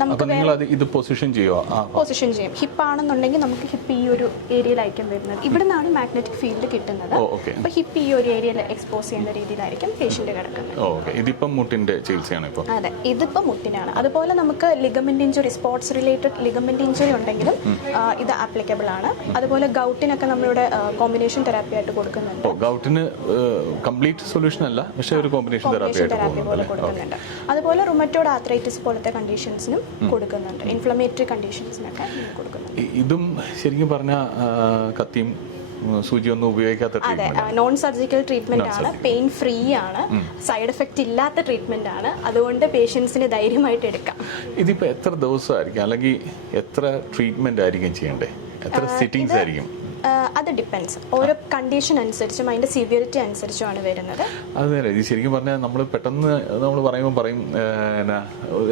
നമുക്ക് പൊസിഷൻ ചെയ്യും. ഹിപ്പ് ആണെന്നുണ്ടെങ്കിൽ നമുക്ക് ഹിപ്പ് ഈ ഒരു ഏരിയയിലായിരിക്കും വരുന്നത്. ഇവിടെ നിന്നാണ് മാഗ്നറ്റിക് ഫീൽഡ് കിട്ടുന്നത്. അപ്പൊ ഹിപ്പ് ഈ ഒരു ഏരിയയിൽ എക്സ്പോസ് ചെയ്യുന്ന രീതിയിലായിരിക്കും പേഷ്യന്റ് കിടക്കുന്നത്. ഇതിപ്പം മുട്ടിന്റെ ചികിത്സയാണ് ഇപ്പോൾ. അതെ, ഇതിപ്പോ മുട്ടിനാണ്. അതുപോലെ നമുക്ക് ligament injury, sports related ligament injury ഉണ്ടെങ്കിലും ഇത് ആപ്ലിക്കബിൾ ആണ്. അതുപോലെ ഗൗട്ടിനൊക്കെ നമ്മളിവിടെ കോമ്പിനേഷൻ തെറാപ്പി ആയിട്ട് കൊടുക്കുന്നുണ്ട്. ഗൗട്ടിന് കംപ്ലീറ്റ് സൊല്യൂഷൻ അല്ല, പക്ഷേ ഒരു കോമ്പിനേഷൻ തെറാപ്പി പോലെ കൊടുക്കുന്നുണ്ട്. അതുപോലെ റുമറ്റോയ്ഡ് ആർത്രൈറ്റിസ് പോലത്തെ കണ്ടീഷൻസിനും കൊടുക്കുന്നുണ്ട്. ഇൻഫ്ലമേറ്ററി കണ്ടീഷൻസിനൊക്കെ കൊടുക്കുന്നുണ്ട്. ഇതും ശരിക്കും പറഞ്ഞ കത്തിയും സൂചിയൊന്നും ഉപയോഗിക്കാത്ത നോൺ സർജിക്കൽ ട്രീറ്റ്മെന്റ് ആണ്. പെയിൻ ഫ്രീ ആണ്. സൈഡ് എഫക്റ്റ് ഇല്ലാത്ത ട്രീറ്റ്മെന്റ് ആണ്. അതുകൊണ്ട് പേഷ്യൻസിന് ധൈര്യമായിട്ട് എടുക്കാം. ഇതിപ്പോ എത്ര ദിവസമായിരിക്കും, അല്ലെങ്കിൽ എത്ര ട്രീറ്റ്മെന്റ് ആയിരിക്കും ചെയ്യേണ്ടത്? എത്ര സിറ്റിംഗ്സ് ആയിരിക്കും? അത് ഡിപ്പെൻസ്. ഓരോ കണ്ടീഷൻ അനുസരിച്ചും അതിന്റെ സിവിയറിറ്റി അനുസരിച്ചുമാണ് വരുന്നത്. അതെ, ഇത് ശരിക്കും പറഞ്ഞാൽ നമ്മൾ പെട്ടെന്ന് നമ്മൾ പറയും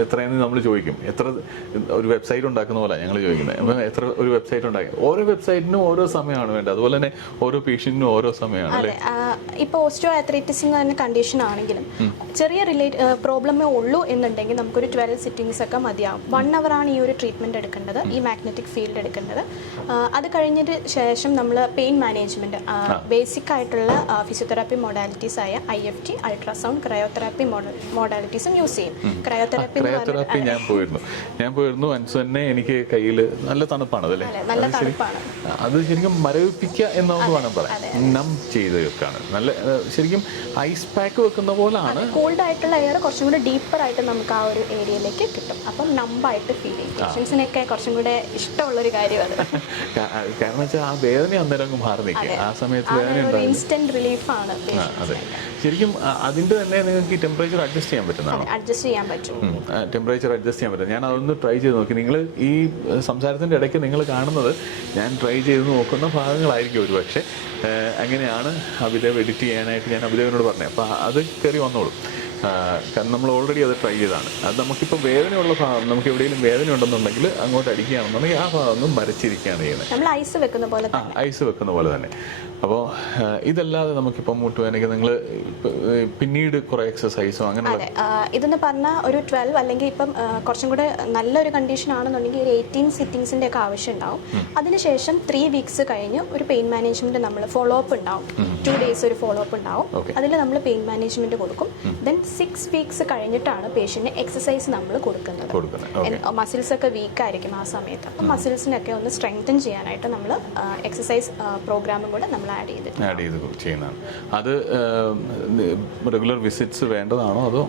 എത്രയെന്ന് നമ്മൾ ചോദിക്കും. എത്ര ഒരു വെബ്സൈറ്റ് ഉണ്ടാക്കുന്ന പോലെ ഞങ്ങൾ ചോദിക്കുന്നത്. അപ്പം എത്ര ഒരു വെബ്സൈറ്റ് ഉണ്ടാക്കി, ഓരോ വെബ്സൈറ്റിനും ഓരോ സമയമാണ് വേണ്ടത്. അതുപോലെ തന്നെ ഓരോ പേഷ്യന്റിനും ഓരോ സമയമാണ് അല്ലേ? ഇപ്പോൾ ഓസ്റ്റിയോആർത്രൈറ്റിസ് എന്ന് പറഞ്ഞ കണ്ടീഷൻ ആണെങ്കിലും ചെറിയ പ്രോബ്ലമേ ഉള്ളൂ എന്നുണ്ടെങ്കിൽ നമുക്കൊരു 12 സിറ്റിംഗ്സ് ഒക്കെ മതിയാവും. 1 hour ആണ് ഈ ഒരു ട്രീറ്റ്മെന്റ് എടുക്കേണ്ടത്, ഈ മാഗ്നറ്റിക് ഫീൽഡ് എടുക്കേണ്ടത്. അത് കഴിഞ്ഞിട്ട് ശേഷം നമ്മൾ പെയിൻ മാനേജ്മെന്റ്, ബേസിക് ആയിട്ടുള്ള ഫിസിയോതെറാപ്പി മോഡാലിറ്റീസ് ആയ IFT, അൾട്രാസൗണ്ട്, ക്രയോതെറാപ്പി മോഡാലിറ്റീസും യൂസ് ചെയ്യും. ക്രയോതെറാപ്പി ഞാൻ പോയിരുന്നു. അൻസു തന്നെ എനിക്ക് കയ്യിൽ നല്ല തണുപ്പാണ് അതല്ലേ? നല്ല തണുപ്പാണ്. അത് ശരിക്കും മരവിപ്പിക്കുക എന്നൊക്കെ വേണം പറയാം. നം ചെയ്ത് വെക്കാണ്. നല്ല ശരിക്കും ഐസ് പാക്ക് വെക്കുന്ന പോലാണ്. കോൾഡ് ആയിട്ടുള്ള എയർ കുറച്ചും കൂടി ഡീപ്പർ ആയിട്ട് നമുക്ക് ആ ഒരു ഏരിയയിലേക്ക് കിട്ടും. അപ്പം നമ്പായിട്ട് ഫീൽ ചെയ്യും. പേഷ്യൻസിനൊക്കെ കുറച്ചും കൂടെ ഇഷ്ടമുള്ളൊരു കാര്യമാണ്. കാരണം വെച്ചാൽ ആ വേദന അന്നേരം അങ്ങ് മാറി നിൽക്കുക. ആ സമയത്ത് വേദന ഉണ്ടാവില്ല. ഇൻസ്റ്റന്റ് റിലീഫാണ്. അതെ, ശരിക്കും അതിന്റെ തന്നെ നിങ്ങൾക്ക് ഈ ടെമ്പറേച്ചർ അഡ്ജസ്റ്റ് ചെയ്യാൻ പറ്റുന്നതാണ്. അഡ്ജസ്റ്റ് ചെയ്യാൻ പറ്റും. ടെമ്പറേച്ചർ അഡ്ജസ്റ്റ് ചെയ്യാൻ പറ്റും. ഞാൻ അതൊന്ന് ട്രൈ ചെയ്ത് നോക്കി. നിങ്ങൾ ഈ സംസാരത്തിന്റെ ഇടയ്ക്ക് നിങ്ങൾ കാണുന്നത് ഞാൻ ട്രൈ ചെയ്ത് നോക്കുന്ന ഭാഗങ്ങളായിരിക്കും ഒരു പക്ഷേ. അങ്ങനെയാണ് അഭിദേവ് എഡിറ്റ് ചെയ്യാനായിട്ട് ഞാൻ അഭിദേവിനോട് പറഞ്ഞത്. അപ്പോൾ അത് കയറി വന്നോളും. കാരണം നമ്മൾ ഓൾറെഡി അത് ട്രൈ ചെയ്താണ്. അത് നമുക്കിപ്പോൾ വേദനയുള്ള ഭാഗം, നമുക്ക് എവിടെയെങ്കിലും വേദന ഉണ്ടെന്നുണ്ടെങ്കിൽ അങ്ങോട്ട് അടിക്കുകയാണെന്നുണ്ടെങ്കിൽ ആ ഭാഗം ഒന്നും മരച്ചിരിക്കുകയാണ് ചെയ്യുന്നത്. ഐസ് വെക്കുന്ന പോലെ തന്നെ. അപ്പോൾ ഇതല്ലാതെ നമുക്കിപ്പം മുട്ടുവേദനയ്ക്ക് നിങ്ങൾ പിന്നീട് കുറേ എക്സസൈസോ അങ്ങനെയുള്ള ഇതെന്ന് പറഞ്ഞാൽ ഒരു 12 അല്ലെങ്കിൽ ഇപ്പം കുറച്ചും കൂടെ നല്ലൊരു കണ്ടീഷൻ ആണെന്നുണ്ടെങ്കിൽ ഒരു 18 സിറ്റിങ്സിൻ്റെ ഒക്കെ ആവശ്യം ഉണ്ടാവും. അതിനുശേഷം 3 വീക്സ് കഴിഞ്ഞ് ഒരു പെയിൻ മാനേജ്മെന്റ് നമ്മൾ ഫോളോ അപ്പ് ഉണ്ടാവും. 2 days ഒരു ഫോളോ അപ്പ് ഉണ്ടാവും. അതിൽ നമ്മൾ പെയിൻ മാനേജ്മെന്റ് കൊടുക്കും. ദെൻ 6 വീക്സ് കഴിഞ്ഞിട്ടാണ് പേഷ്യന്റിന് എക്സസൈസ് നമ്മൾ കൊടുക്കുന്നത്. മസിൽസ് ഒക്കെ വീക്ക് ആയിരിക്കും ആ സമയത്ത്. അപ്പം മസിൽസിനൊക്കെ ഒന്ന് സ്ട്രെങ്തൻ ചെയ്യാനായിട്ട് നമ്മൾ എക്സസൈസ് പ്രോഗ്രാമും കൂടെ നമ്മൾ ആഡ് ചെയ്ത് ചെയ്യുന്നതാണ്. അത് റെഗുലർ വിസിറ്റ്സ് വേണ്ടതാണോ അതോ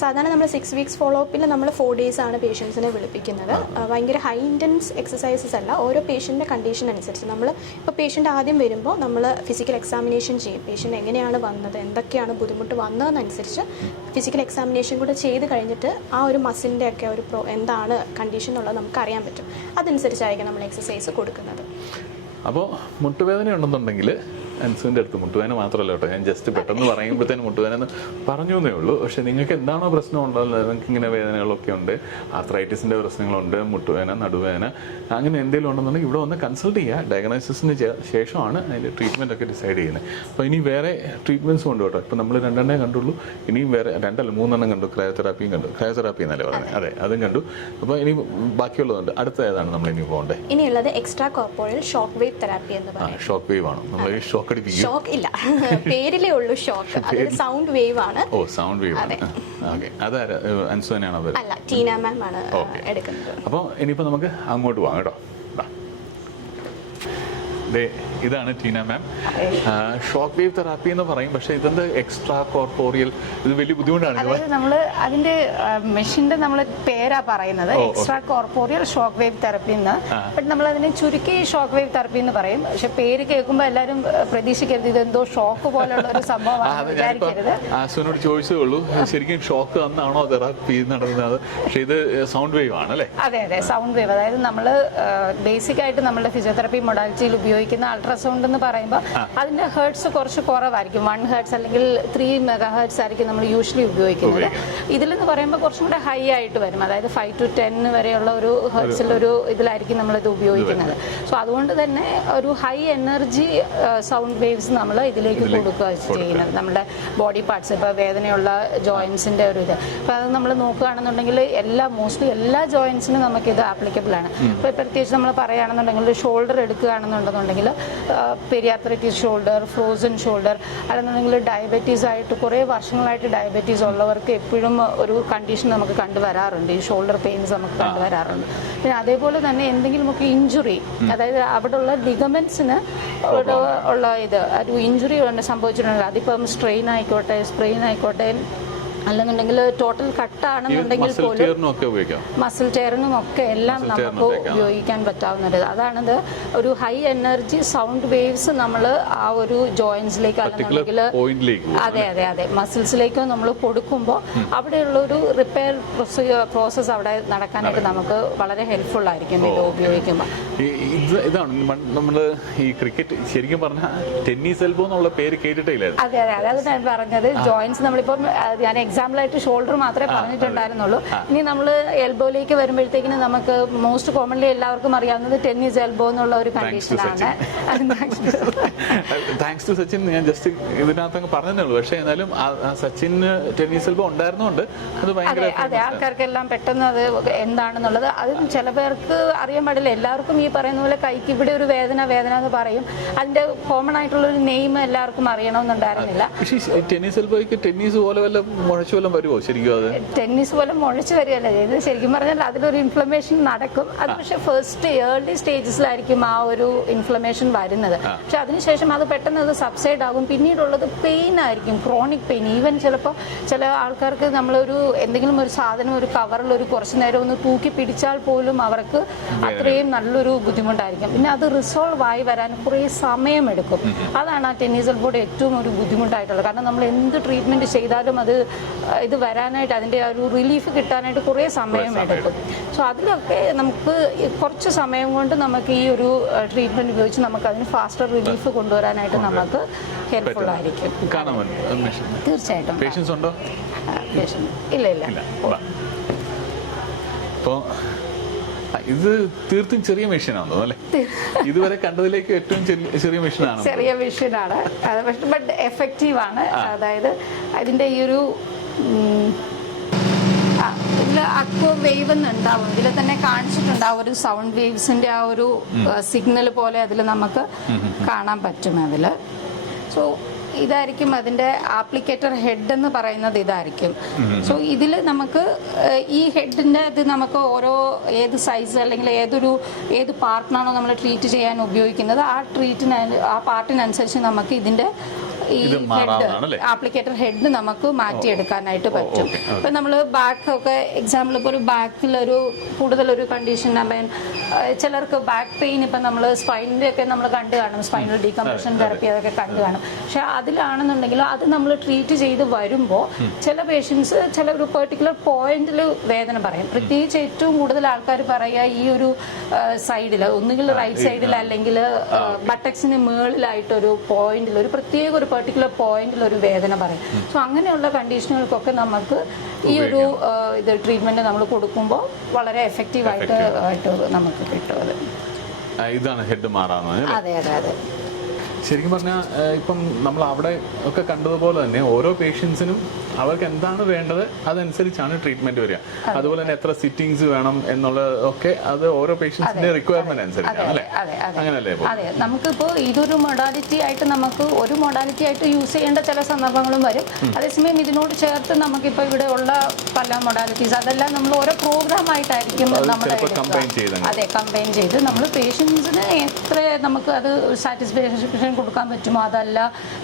സാധാരണ നമ്മൾ 6 വീക്സ് ഫോളോ അപ്പിൽ നമ്മൾ 4 days ആണ് പേഷ്യൻസിനെ വിളിപ്പിക്കുന്നത്. ഭയങ്കര ഹൈ ഇൻറ്റൻസ് എക്സസൈസസ് അല്ല. ഓരോ പേഷ്യൻ്റെ കണ്ടീഷൻ അനുസരിച്ച് നമ്മൾ ഇപ്പോൾ പേഷ്യൻ്റ് ആദ്യം വരുമ്പോൾ നമ്മൾ ഫിസിക്കൽ എക്സാമിനേഷൻ ചെയ്യും. പേഷ്യൻ്റ് എങ്ങനെയാണ് വന്നത്, എന്തൊക്കെയാണ് ബുദ്ധിമുട്ട് വന്നതെന്നനുസരിച്ച് ഫിസിക്കൽ എക്സാമിനേഷൻ കൂടെ ചെയ്ത് കഴിഞ്ഞിട്ട് ആ ഒരു മസിലിൻ്റെ ഒക്കെ ഒരു എന്താണ് കണ്ടീഷൻ എന്നുള്ളത് നമുക്ക് അറിയാൻ പറ്റും. അതനുസരിച്ചായിരിക്കും നമ്മൾ എക്സസൈസ് കൊടുക്കുന്നത്. അപ്പോൾ മുട്ടുവേദന ഉണ്ടെന്നുണ്ടെങ്കിൽ അൻസുവിൻ്റെ അടുത്ത് മുട്ടുവേദന മാത്രമല്ല കേട്ടോ, ഞാൻ ജസ്റ്റ് പെട്ടെന്ന് പറയുമ്പോഴത്തേനും മുട്ടുവേദന പറഞ്ഞു എന്നേ ഉള്ളൂ. പക്ഷേ നിങ്ങൾക്ക് എന്താണോ പ്രശ്നം ഉണ്ടല്ലോ, നിങ്ങൾക്ക് ഇങ്ങനെ വേദനകളൊക്കെ ഉണ്ട്, ആർത്രൈറ്റിസിൻ്റെ പ്രശ്നങ്ങളുണ്ട്, മുട്ടുവേദന, നടുവേദന, അങ്ങനെ എന്തെങ്കിലും ഉണ്ടെന്നുണ്ടെങ്കിൽ ഇവിടെ വന്ന് കൺസൾട്ട് ചെയ്യുക. ഡയഗ്നോസിസിന് ശേഷമാണ് അതിൻ്റെ ട്രീറ്റ്മെൻ്റ് ഒക്കെ ഡിസൈഡ് ചെയ്യുന്നത്. അപ്പോൾ ഇനി വേറെ ട്രീറ്റ്മെൻറ്റ്സും ഉണ്ട് കേട്ടോ. ഇപ്പോൾ നമ്മൾ 2 കണ്ടുള്ളൂ, ഇനിയും വേറെ 2 കണ്ടു. ക്രയോതെറാപ്പിയും കണ്ടു. ക്രയോതെറാപ്പി എന്നല്ലേ പറഞ്ഞത്? അതെ, അതും കണ്ടു. അപ്പോൾ ഇനി ബാക്കിയുള്ളതുണ്ട്. അടുത്ത ഏതാണ് നമ്മൾ ഇനി പോകേണ്ടത്? ഇനിയുള്ളത് extra corporeal shock wave therapy എന്ന് പറയും. ഷോക്ക് വേവ് ആണ്. നമ്മൾ ഈ ഷോക്ക് ഇല്ല, പേരിലേ ഉള്ളൂ ഷോക്ക്. അതൊരു സൗണ്ട് വേവ് ആണ്. ഓ, സൗണ്ട് വേവ് ആണ്. ഓക്കേ, അതാരാ? അൻസു തന്നെയാണോ? അല്ല, ടീന മാം ആണ് എടുക്കുന്നത്. അപ്പോൾ ഇനിയിപ്പോൾ നമുക്ക് അങ്ങോട്ട് പോകാം കേട്ടോ. ഇതാണ് ടീന മാം. ഷോക്ക് വേവ് തെറാപ്പി എന്ന് പറയും, പക്ഷെ ഇതെന്ത് എക്സ്ട്രാ കോർപ്പോറിയൽ, ഇത് വലിയ ബുദ്ധിമുട്ടാണ്. അതായത് നമ്മൾ അതിന്റെ മെഷീന്റെ നമ്മൾ പേരാ പറയുന്നത് extra corporeal shock wave therapy എന്ന്. ബട്ട് നമ്മൾ അതിനെ ചുരുക്കി ഷോക്ക് വേവ് തെറാപ്പി എന്ന് പറയും. പക്ഷെ പേര് കേൾക്കുമ്പോൾ എല്ലാവരും പ്രതീക്ഷിക്കരുത് ഇതെന്തോ ഷോക്ക് പോലുള്ള ഒരു സംഭവമാണ് വിചാരിക്കരുത്. ആസുവിനോട് ചോദിച്ചേ ഉള്ളൂ, ശരിക്കും ഷോക്ക് അന്നാണോ തെറാപ്പി നടന്നത്? പക്ഷെ ഇത് സൗണ്ട് വേവ് ആണ് അല്ലേ? അതെ, സൗണ്ട് വേവ്. അതായത് നമ്മൾ ബേസിക് ആയിട്ട് നമ്മുടെ ഫിസിയോതെറാപ്പി മൊഡാലിറ്റിയിൽ ഉപയോഗിക്കുന്ന അൾട്രാസൗണ്ട് എന്ന് പറയുമ്പോൾ അതിന്റെ ഹേർട്സ് കുറച്ച് കുറവായിരിക്കും. 1 hertz അല്ലെങ്കിൽ 3 megahertz ആയിരിക്കും നമ്മൾ യൂഷ്വലി ഉപയോഗിക്കുന്നത്. ഇതിലെന്ന് പറയുമ്പോൾ കുറച്ചും കൂടെ ഹൈ ആയിട്ട് വരും. അതായത് 5 to 10 വരെയുള്ള ഒരു ഹെർട്സിലൊരു ഇതിലായിരിക്കും നമ്മളിത് ഉപയോഗിക്കുന്നത്. സോ അതുകൊണ്ട് തന്നെ ഒരു ഹൈ എനർജി സൗണ്ട് വേവ്സ് നമ്മൾ ഇതിലേക്ക് കൊടുക്കുക ചെയ്യുന്നത്. നമ്മുടെ ബോഡി പാർട്സ്, ഇപ്പോൾ വേദനയുള്ള ജോയിൻസിന്റെ ഒരു ഇത്, അപ്പോൾ അത് നമ്മൾ നോക്കുകയാണെന്നുണ്ടെങ്കിൽ മോസ്റ്റ്ലി എല്ലാ ജോയിൻസിനും നമുക്കിത് ആപ്ലിക്കബിൾ ആണ്. ഇപ്പോൾ പ്രത്യേകിച്ച് നമ്മൾ പറയുകയാണെന്നുണ്ടെങ്കിൽ shoulder എടുക്കുകയാണെന്നുണ്ടെന്നുണ്ടെങ്കിൽ periarthritis shoulder, frozen shoulder, അല്ലെന്നുണ്ടെങ്കിൽ ഡയബറ്റീസ് ആയിട്ട് കുറേ വർഷങ്ങളായിട്ട് ഡയബറ്റീസ് ഉള്ളവർക്ക് എപ്പോഴും ഒരു കണ്ടീഷൻ നമുക്ക് കണ്ടുവരാറുണ്ട്. ഈ ഷോൾഡർ പെയിൻസ് നമുക്ക് കണ്ടുവരാറുണ്ട്. പിന്നെ അതേപോലെ തന്നെ എന്തെങ്കിലുമൊക്കെ ഇഞ്ചുറി, അതായത് അവിടെയുള്ള ലിഗമെന്റ്സിന് ഉള്ള ഒരു ഇഞ്ചുറി സംഭവിച്ചിട്ടുണ്ടെങ്കിൽ അതിപ്പം സ്ട്രെയിൻ ആയിക്കോട്ടെ, സ്പ്രെയിൻ ആയിക്കോട്ടെ, അല്ലെന്നുണ്ടെങ്കിൽ ടോട്ടൽ കട്ടാണെന്നുണ്ടെങ്കിൽ പോലും മസിൽ ടയറിനും ഒക്കെ എല്ലാം നമുക്ക് ഉപയോഗിക്കാൻ പറ്റാവുന്നത്. അതാണത് ഒരു ഹൈ എനർജി സൗണ്ട് വേവ്സ് നമ്മൾ ആ ഒരു ജോയിൻസിലേക്ക് അല്ലെന്നുണ്ടെങ്കിൽ അതെ മസിൽസിലേക്കോ നമ്മൾ കൊടുക്കുമ്പോൾ അവിടെയുള്ള ഒരു റിപ്പയർ പ്രോസസ് അവിടെ നടക്കാനായിട്ട് നമുക്ക് വളരെ ഹെൽപ്ഫുൾ ആയിരിക്കും ഇത് ഉപയോഗിക്കുമ്പോൾ. ഇതാണ് നമ്മൾ ഈ ക്രിക്കറ്റ് ശരിക്കും പറഞ്ഞാൽ ടെന്നീസ് എൽബോ എന്നുള്ള പേര് കേട്ടിട്ടില്ല. അതെ, അതാണ് ഞാൻ പറഞ്ഞത്. ജോയിൻസ് നമ്മളിപ്പം ഞാൻ എക്സാമ്പിളായിട്ട് ഷോൾഡർ മാത്രമേ പറഞ്ഞിട്ടുണ്ടായിരുന്നുള്ളൂ. ഇനി നമ്മൾ എൽബോയിലേക്ക് വരുമ്പോഴത്തേക്കിന് നമുക്ക് മോസ്റ്റ് കോമൺലി എല്ലാവർക്കും അറിയാവുന്നത് ടെന്നീസ് എൽബോ എന്നുള്ള ഒരു കണ്ടീഷനാണ്. Thanks to Sachin. ഞാൻ ജസ്റ്റ് ഇതിനകത്ത് പറഞ്ഞതേ ഉള്ളൂ. പക്ഷേ എന്നാലും സച്ചിന് ടെന്നീസ് എൽബോ ഉണ്ടായിരുന്നോണ്ട് അത് ഭയങ്കര ആൾക്കാർക്കെല്ലാം പെട്ടെന്ന് അത് എന്താണെന്നുള്ളത് അത് ചില പേർക്ക് അറിയാൻ പാടില്ല. എല്ലാവർക്കും ഈ പറയുന്ന പോലെ കൈക്ക് ഇവിടെ ഒരു വേദന എന്ന് പറയും. അതിന്റെ കോമൺ ആയിട്ടുള്ള ഒരു നെയിം എല്ലാവർക്കും അറിയണമെന്നുണ്ടായിരുന്നില്ല. ടെന്നീസ് എൽബോയ്ക്ക് ടെന്നീസ് പോലെ വല്ല മുളച്ചു വല്ലതും വരുമോ ശരിക്കും? അത് ടെന്നീസ് പോലെ മുളച്ച് വരികയല്ല ചെയ്ത്. ശരിക്കും പറഞ്ഞാൽ അതിലൊരു ഇൻഫ്ലമേഷൻ നടക്കും. അത് പക്ഷേ ഫസ്റ്റ് ഏർലി സ്റ്റേജസിലായിരിക്കും ആ ഒരു ഇൻഫ്ലമേഷൻ വരുന്നത്. പക്ഷെ അതിനുശേഷം അത് പെട്ടെന്ന് അത് സബ്സൈഡ് ആകും. പിന്നീടുള്ളത് പെയിൻ ആയിരിക്കും, ക്രോണിക് പെയിൻ. ഈവൻ ചിലപ്പോൾ ചില ആൾക്കാർക്ക് നമ്മളൊരു എന്തെങ്കിലും ഒരു സാധനം ഒരു കവറിൽ ഒരു കുറച്ച് നേരം ഒന്ന് തൂക്കി പിടിച്ചാൽ പോലും അവർക്ക് അത്രയും നല്ലൊരു ബുദ്ധിമുട്ടായിരിക്കും. പിന്നെ അത് റിസോൾവ് ആയി വരാൻ കുറേ സമയമെടുക്കും. അതാണ് ആ ടെന്നീസ് എൽബോയുടെ ഏറ്റവും ഒരു ബുദ്ധിമുട്ടായിട്ടുള്ളത്. കാരണം നമ്മൾ എന്ത് ട്രീറ്റ്മെൻറ്റ് ചെയ്താലും അത് ഇത് വരാനായിട്ട് അതിൻ്റെ ആ ഒരു റിലീഫ് കിട്ടാനായിട്ട് കുറേ സമയമെടുക്കും. സോ അതിലൊക്കെ നമുക്ക് കുറച്ച് സമയം കൊണ്ട് നമുക്ക് ഈ ഒരു ട്രീറ്റ്മെൻറ്റ് ഉപയോഗിച്ച് നമുക്ക് അതിന് ഫാസ്റ്റർ റിലീഫ് കൊണ്ടുവരാനായിട്ട് നമുക്ക് ഹെൽപ്ഫുൾ ആയിരിക്കും. തീർച്ചയായിട്ടും. പേഷ്യൻസ് ഉണ്ടോ? ഇല്ല ഇല്ല. അപ്പോൾ ഇത് തീർത്തും ചെറിയ മെഷീനാണോ അല്ലേ? ഇതുവരെ കണ്ടതിലേക്ക് ഏറ്റവും ചെറിയ മെഷീനാണ്. ചെറിയ മെഷീനാണ്, ബട്ട് എഫക്റ്റീവ് ആണ്. അതായത് അതിൻ്റെ ഈ ഒരു ഇതിൽ അക്വ വേവ് എന്നുണ്ടാവും. ഇതിൽ തന്നെ കാണിച്ചിട്ടുണ്ടാവും ഒരു സൗണ്ട് വേവ്സിന്റെ ആ ഒരു സിഗ്നൽ പോലെ അതിൽ നമുക്ക് കാണാൻ പറ്റും അതിൽ. സോ ഇതായിരിക്കും അതിൻ്റെ ആപ്ലിക്കേറ്റർ ഹെഡ് എന്ന് പറയുന്നത് ഇതായിരിക്കും. സോ ഇതിൽ നമുക്ക് ഈ ഹെഡിൻ്റെ ഇത് നമുക്ക് ഓരോ ഏത് സൈസ് അല്ലെങ്കിൽ ഏത് പാർട്ടിനാണോ നമ്മൾ ട്രീറ്റ് ചെയ്യാൻ ഉപയോഗിക്കുന്നത് ആ പാർട്ടിനനുസരിച്ച് നമുക്ക് ഇതിൻ്റെ ഈ ഹെഡ് ആപ്ലിക്കേറ്റർ ഹെഡ് നമുക്ക് മാറ്റിയെടുക്കാനായിട്ട് പറ്റും. ഇപ്പം നമ്മൾ ബാക്ക് ഒക്കെ എക്സാമ്പിൾ ഇപ്പോൾ ഒരു ബാക്കിലൊരു കൂടുതലൊരു കണ്ടീഷൻ ചിലർക്ക് ബാക്ക് പെയിൻ ഇപ്പം നമ്മൾ സ്പൈനിൻ്റെ ഒക്കെ നമ്മൾ കണ്ടു കാണും, സ്പൈനൽ ഡീകംപ്രഷൻ തെറപ്പി അതൊക്കെ കണ്ടു കാണും. പക്ഷെ അതിലാണെന്നുണ്ടെങ്കിൽ അത് നമ്മൾ ട്രീറ്റ് ചെയ്ത് വരുമ്പോൾ ചില പേഷ്യൻസ് ചില ഒരു പെർട്ടിക്കുലർ പോയിന്റിൽ വേദന പറയും. പ്രത്യേകിച്ച് ഏറ്റവും കൂടുതൽ ആൾക്കാർ പറയുക ഈ ഒരു സൈഡിൽ, ഒന്നുകിൽ റൈറ്റ് സൈഡിൽ അല്ലെങ്കിൽ ബട്ടക്സിന് മുകളിലായിട്ടൊരു പോയിന്റിൽ ഒരു പ്രത്യേക ഒരു പെർട്ടിക്കുലർ പോയിന്റിൽ ഒരു വേദന പറയും. സോ അങ്ങനെയുള്ള കണ്ടീഷനുകൾക്കൊക്കെ നമുക്ക് ഈ ഒരു ഇത് ട്രീറ്റ്മെന്റ് നമ്മൾ കൊടുക്കുമ്പോൾ വളരെ എഫക്റ്റീവായിട്ട് നമുക്ക് കിട്ടും. അത് ഇതാണ് ഹെഡ് മാറാവുന്നത്. അതെ അതെ അതെ. ശരിക്കും പറഞ്ഞാൽ ഇപ്പം നമ്മൾ അവിടെ ഒക്കെ കണ്ടതുപോലെ തന്നെ ഓരോ പേഷ്യൻസിനും അവർക്ക് എന്താണ് വേണ്ടത് അതനുസരിച്ചാണ് ട്രീറ്റ്മെന്റ് വരിക. അതുപോലെ തന്നെ എത്ര സിറ്റിംഗ്സ് വേണം എന്നുള്ളതൊക്കെ അത് ഓരോ പേഷ്യൻസിന്റെ റിക്വയർമെന്റ് അനുസരിച്ചാണ് അല്ലേ? അങ്ങനെയല്ലേ? അതെ, നമുക്കിപ്പോൾ ഇതൊരു മൊഡാലിറ്റി ആയിട്ട് നമുക്ക് ഒരു മൊഡാലിറ്റി ആയിട്ട് യൂസ് ചെയ്യേണ്ട ചില സന്ദർഭങ്ങളും വരും. അതേസമയം ഇതിനോട് ചേർത്ത് നമുക്കിപ്പോൾ ഇവിടെ ഉള്ള പല മൊഡാലിറ്റീസ് അതെല്ലാം നമ്മൾ ഓരോ പ്രോഗ്രാം ആയിട്ടായിരിക്കും നമ്മൾ കമ്പൈൻ ചെയ്ത് നമ്മൾ പേഷ്യൻസിന് എത്ര നമുക്ക് അത് സാറ്റിസ്ഫാക്ഷൻ കൊടുക്കാൻ പറ്റുമോ, അതല്ല